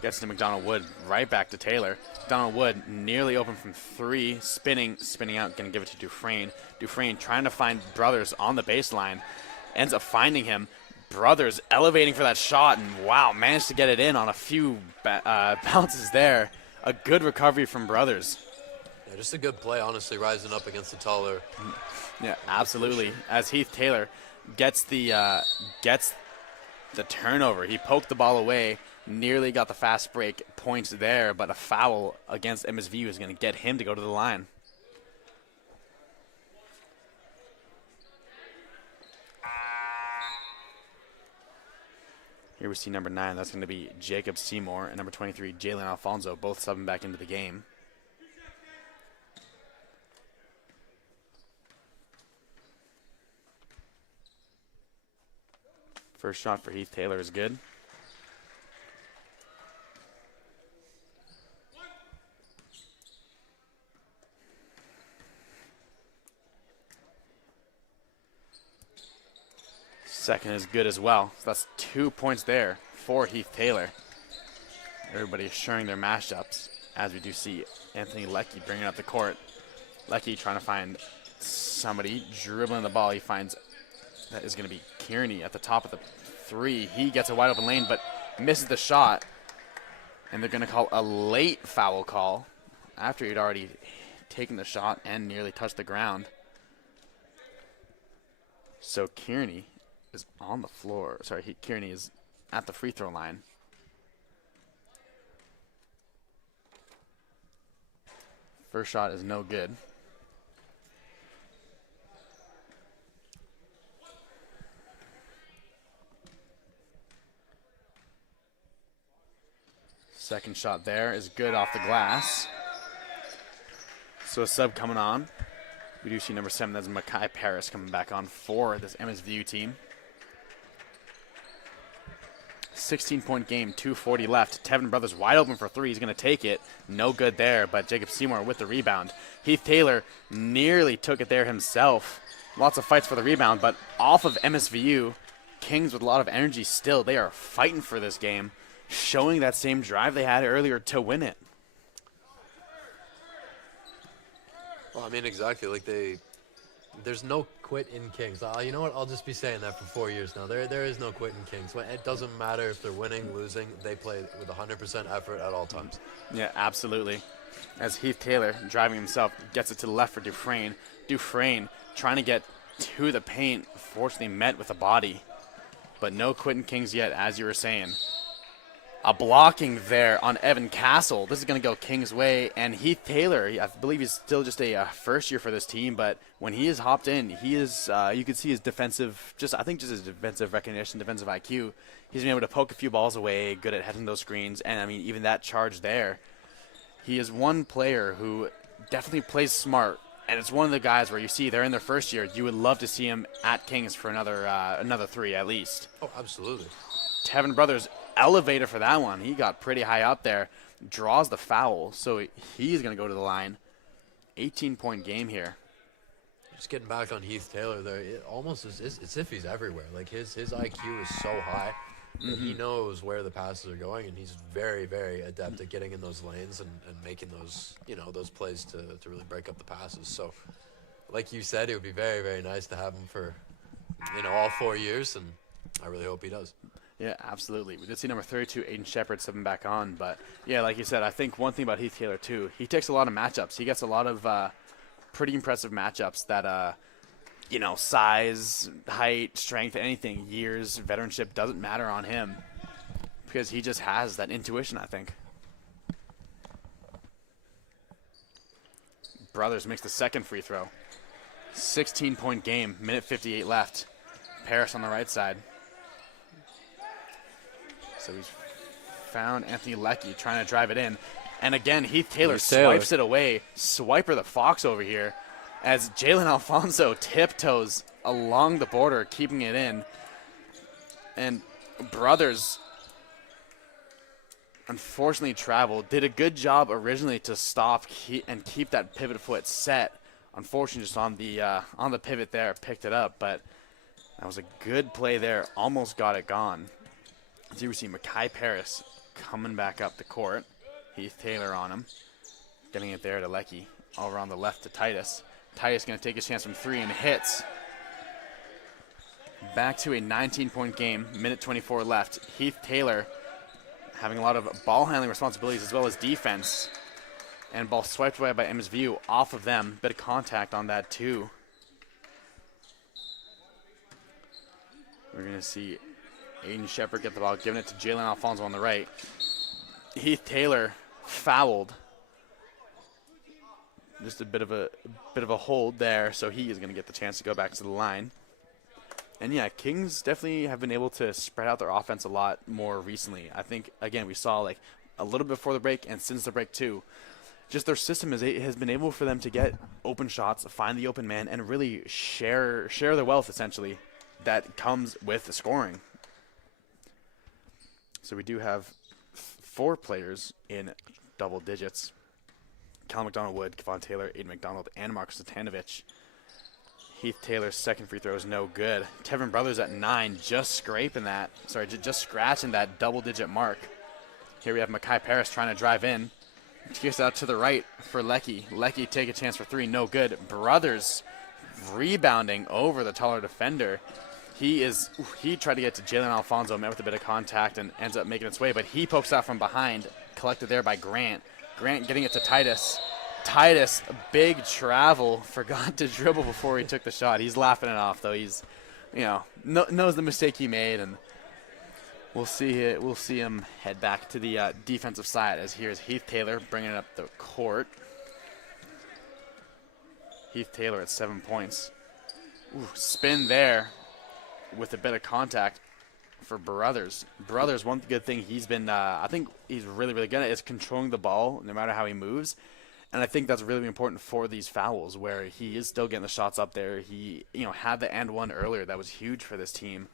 Gets to McDonald Wood. Right back to Taylor. McDonald Wood nearly open from three. Spinning out. Going to give it to Dufresne. Dufresne trying to find Brothers on the baseline. Ends up finding him. Brothers elevating for that shot, and wow, managed to get it in on a few bounces there. A good recovery from Brothers. Yeah, just a good play, honestly, rising up against the taller. Yeah, absolutely. As Heath Taylor gets the turnover, he poked the ball away, nearly got the fast break points there, but a foul against MSVU is going to get him to go to the line. Here we see number 9. That's going to be Jacob Seymour, and number 23, Jalen Alfonso, both subbing back into the game. First shot for Heath Taylor is good. Second is good as well. So that's 2 points there for Heath Taylor. Everybody assuring their mashups, as we do see Anthony Leckie bringing up the court. Leckie trying to find somebody, dribbling the ball. He finds that is going to be Kearney at the top of the three. He gets a wide open lane, but misses the shot. And they're going to call a late foul call after he'd already taken the shot and nearly touched the ground. So Kearney is on the floor. Sorry, Kearney is at the free throw line. First shot is no good. Second shot there is good off the glass. So a sub coming on. We do see number 7, that's Makai Paris coming back on for this MSVU team. 16-point game, 2:40 left. Tevin Brothers wide open for three. He's going to take it. No good there, but Jacob Seymour with the rebound. Heath Taylor nearly took it there himself. Lots of fights for the rebound, but off of MSVU, Kings with a lot of energy still. They are fighting for this game, showing that same drive they had earlier to win it. Well, I mean, exactly. Like there's no quit in Kings. You know what? I'll just be saying that for 4 years now. There is no quit in Kings. It doesn't matter if they're winning, losing. They play with 100% effort at all times. Yeah, absolutely. As Heath Taylor, driving himself, gets it to the left for Dufresne. Dufresne trying to get to the paint, fortunately met with a body. But no quit in Kings yet, as you were saying. A blocking there on Evan Castle. This is going to go Kings' way. And Heath Taylor, I believe he's still just a first year for this team, but when he is hopped in, he is, you can see his defensive, just his defensive recognition, defensive IQ. He's been able to poke a few balls away, good at heading those screens, and I mean, even that charge there. He is one player who definitely plays smart, and it's one of the guys where you see they're in their first year. You would love to see him at Kings for another three at least. Oh, absolutely. Tevin Brothers elevator for that one. He got pretty high up there. draws the foul, so he's going to go to the line. 18-point game here. Just getting back on Heath Taylor there, it almost is it's if he's everywhere. Like his IQ is so high that he knows where the passes are going, and he's very, very adept at getting in those lanes and making those those plays to really break up the passes. So, like you said, it would be very, very nice to have him for all 4 years, and I really hope he does. Yeah, absolutely. We did see number 32, Aiden Shepard, stepping back on. But, yeah, like you said, I think one thing about Heath Taylor, too, he takes a lot of matchups. He gets a lot of pretty impressive matchups that, size, height, strength, anything, years, veteranship doesn't matter on him because he just has that intuition, I think. Brothers makes the second free throw. 16-point game, minute 58 left. Paris on the right side. So he's found Anthony Leckie trying to drive it in. And again, Heath Taylor swipes it away. Swiper the Fox over here as Jalen Alfonso tiptoes along the border, keeping it in. And Brothers, unfortunately, traveled. Did a good job originally to stop and keep that pivot foot set. Unfortunately, just on the pivot there, picked it up. But that was a good play there. Almost got it gone. As you see, Makai Paris coming back up the court. Heath Taylor on him. Getting it there to Leckie. Over on the left to Titus. Titus going to take his chance from three and hits. Back to a 19-point game. Minute 24 left. Heath Taylor having a lot of ball handling responsibilities as well as defense. And ball swiped away by MSVU off of them. Bit of contact on that too. We're going to see Aiden Shepard get the ball, giving it to Jalen Alfonso on the right. Heath Taylor fouled. Just a bit of a hold there, so he is going to get the chance to go back to the line. And yeah, Kings definitely have been able to spread out their offense a lot more recently. I think again we saw like a little bit before the break and since the break too. Just their system has been able for them to get open shots, find the open man, and really share their wealth essentially that comes with the scoring. So we do have 4 players in double digits. Cal McDonald-Wood, Kevon Taylor, Aiden McDonald, and Marcus Zatanovich. Heath Taylor's second free throw is no good. Tevin Brothers at 9, just scraping that. Sorry, just scratching that double-digit mark. Here we have Makai Paris trying to drive in. Gets out to the right for Leckie. Leckie take a chance for 3, no good. Brothers rebounding over the taller defender. He tried to get to Jalen Alfonso, met with a bit of contact, and ends up making its way, but he pokes out from behind, collected there by Grant. Grant getting it to Titus. Titus, big travel, forgot to dribble before he took the shot. He's laughing it off, though. He's, knows the mistake he made, and we'll see him head back to the defensive side as here's Heath Taylor bringing it up the court. Heath Taylor at 7 points. Ooh, spin there with a bit of contact for Brothers. Brothers, one good thing he's been, I think he's really, really good at is controlling the ball no matter how he moves. And I think that's really important for these fouls where he is still getting the shots up there. He, had the and one earlier. That was huge for this team.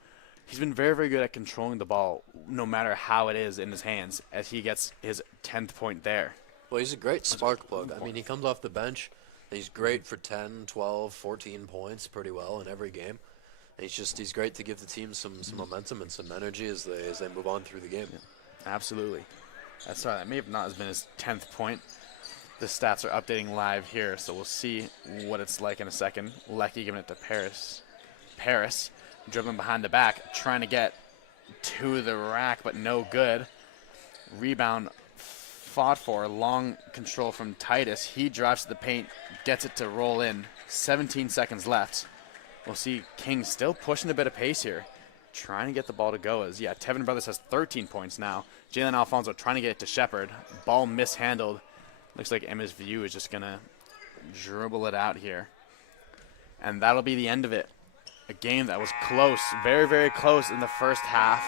He's been very, very good at controlling the ball no matter how it is in his hands as he gets his 10th point there. Well, he's a great spark plug. I mean, he comes off the bench, and he's great for 10, 12, 14 points pretty well in every game. And he's great to give the team some momentum and some energy as they move on through the game. Yeah, absolutely. Sorry, that may have not been his 10th point. The stats are updating live here, so we'll see what it's like in a second. Leckie giving it to Paris. Paris dribbling behind the back, trying to get to the rack, but no good. Rebound fought for. Long control from Titus. He drives to the paint, gets it to roll in. 17 seconds left. We'll see King still pushing a bit of pace here. Trying to get the ball to go as, Tevin Brothers has 13 points now. Jalen Alfonso trying to get it to Shepard. Ball mishandled. Looks like MSVU is just going to dribble it out here. And that'll be the end of it. A game that was close, very, very close in the first half.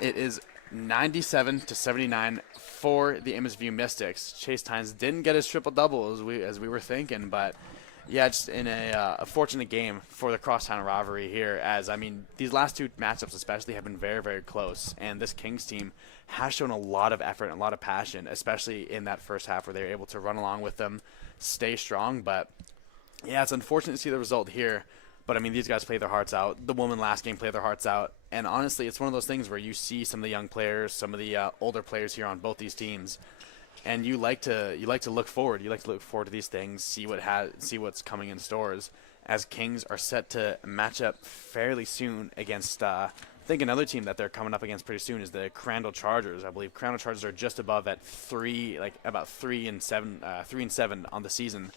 It is 97-79 for the MSVU Mystics. Chase Tynes didn't get his triple-double as we were thinking, but Yeah, just in a fortunate game for the crosstown rivalry here, as I mean, these last two matchups especially have been very, very close, and this Kings team has shown a lot of effort and a lot of passion, especially in that first half where they were able to run along with them, stay strong. But yeah, it's unfortunate to see the result here. But I mean, these guys play their hearts out. The women last game played their hearts out, and honestly, it's one of those things where you see some of the young players, some of the older players here on both these teams, and you like to look forward. You like to look forward to these things, see what's coming in stores. As Kings are set to match up fairly soon against, I think another team that they're coming up against pretty soon is the Crandall Chargers. I believe Crandall Chargers are just above at about 3-7 on the season.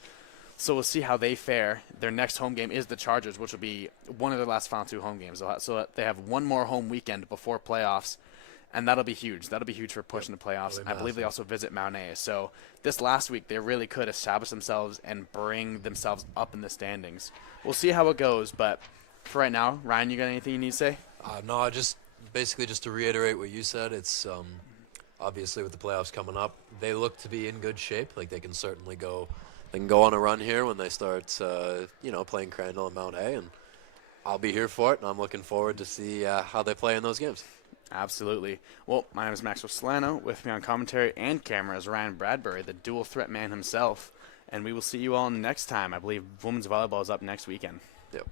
So we'll see how they fare. Their next home game is the Chargers, which will be one of their last final two home games. So they have one more home weekend before playoffs. And that'll be huge. That'll be huge for pushing the playoffs. I believe they also visit Mount A. So this last week, they really could establish themselves and bring themselves up in the standings. We'll see how it goes. But for right now, Ryan, you got anything you need to say? No, just basically just to reiterate what you said. It's obviously with the playoffs coming up, they look to be in good shape. Like they can certainly go, they can go on a run here when they start, playing Crandall and Mount A. And I'll be here for it, and I'm looking forward to see how they play in those games. Absolutely. Well, my name is Maxwell Solano. With me on commentary and camera is Ryan Bradbury, the dual threat man himself. And we will see you all next time. I believe women's volleyball is up next weekend. Yep.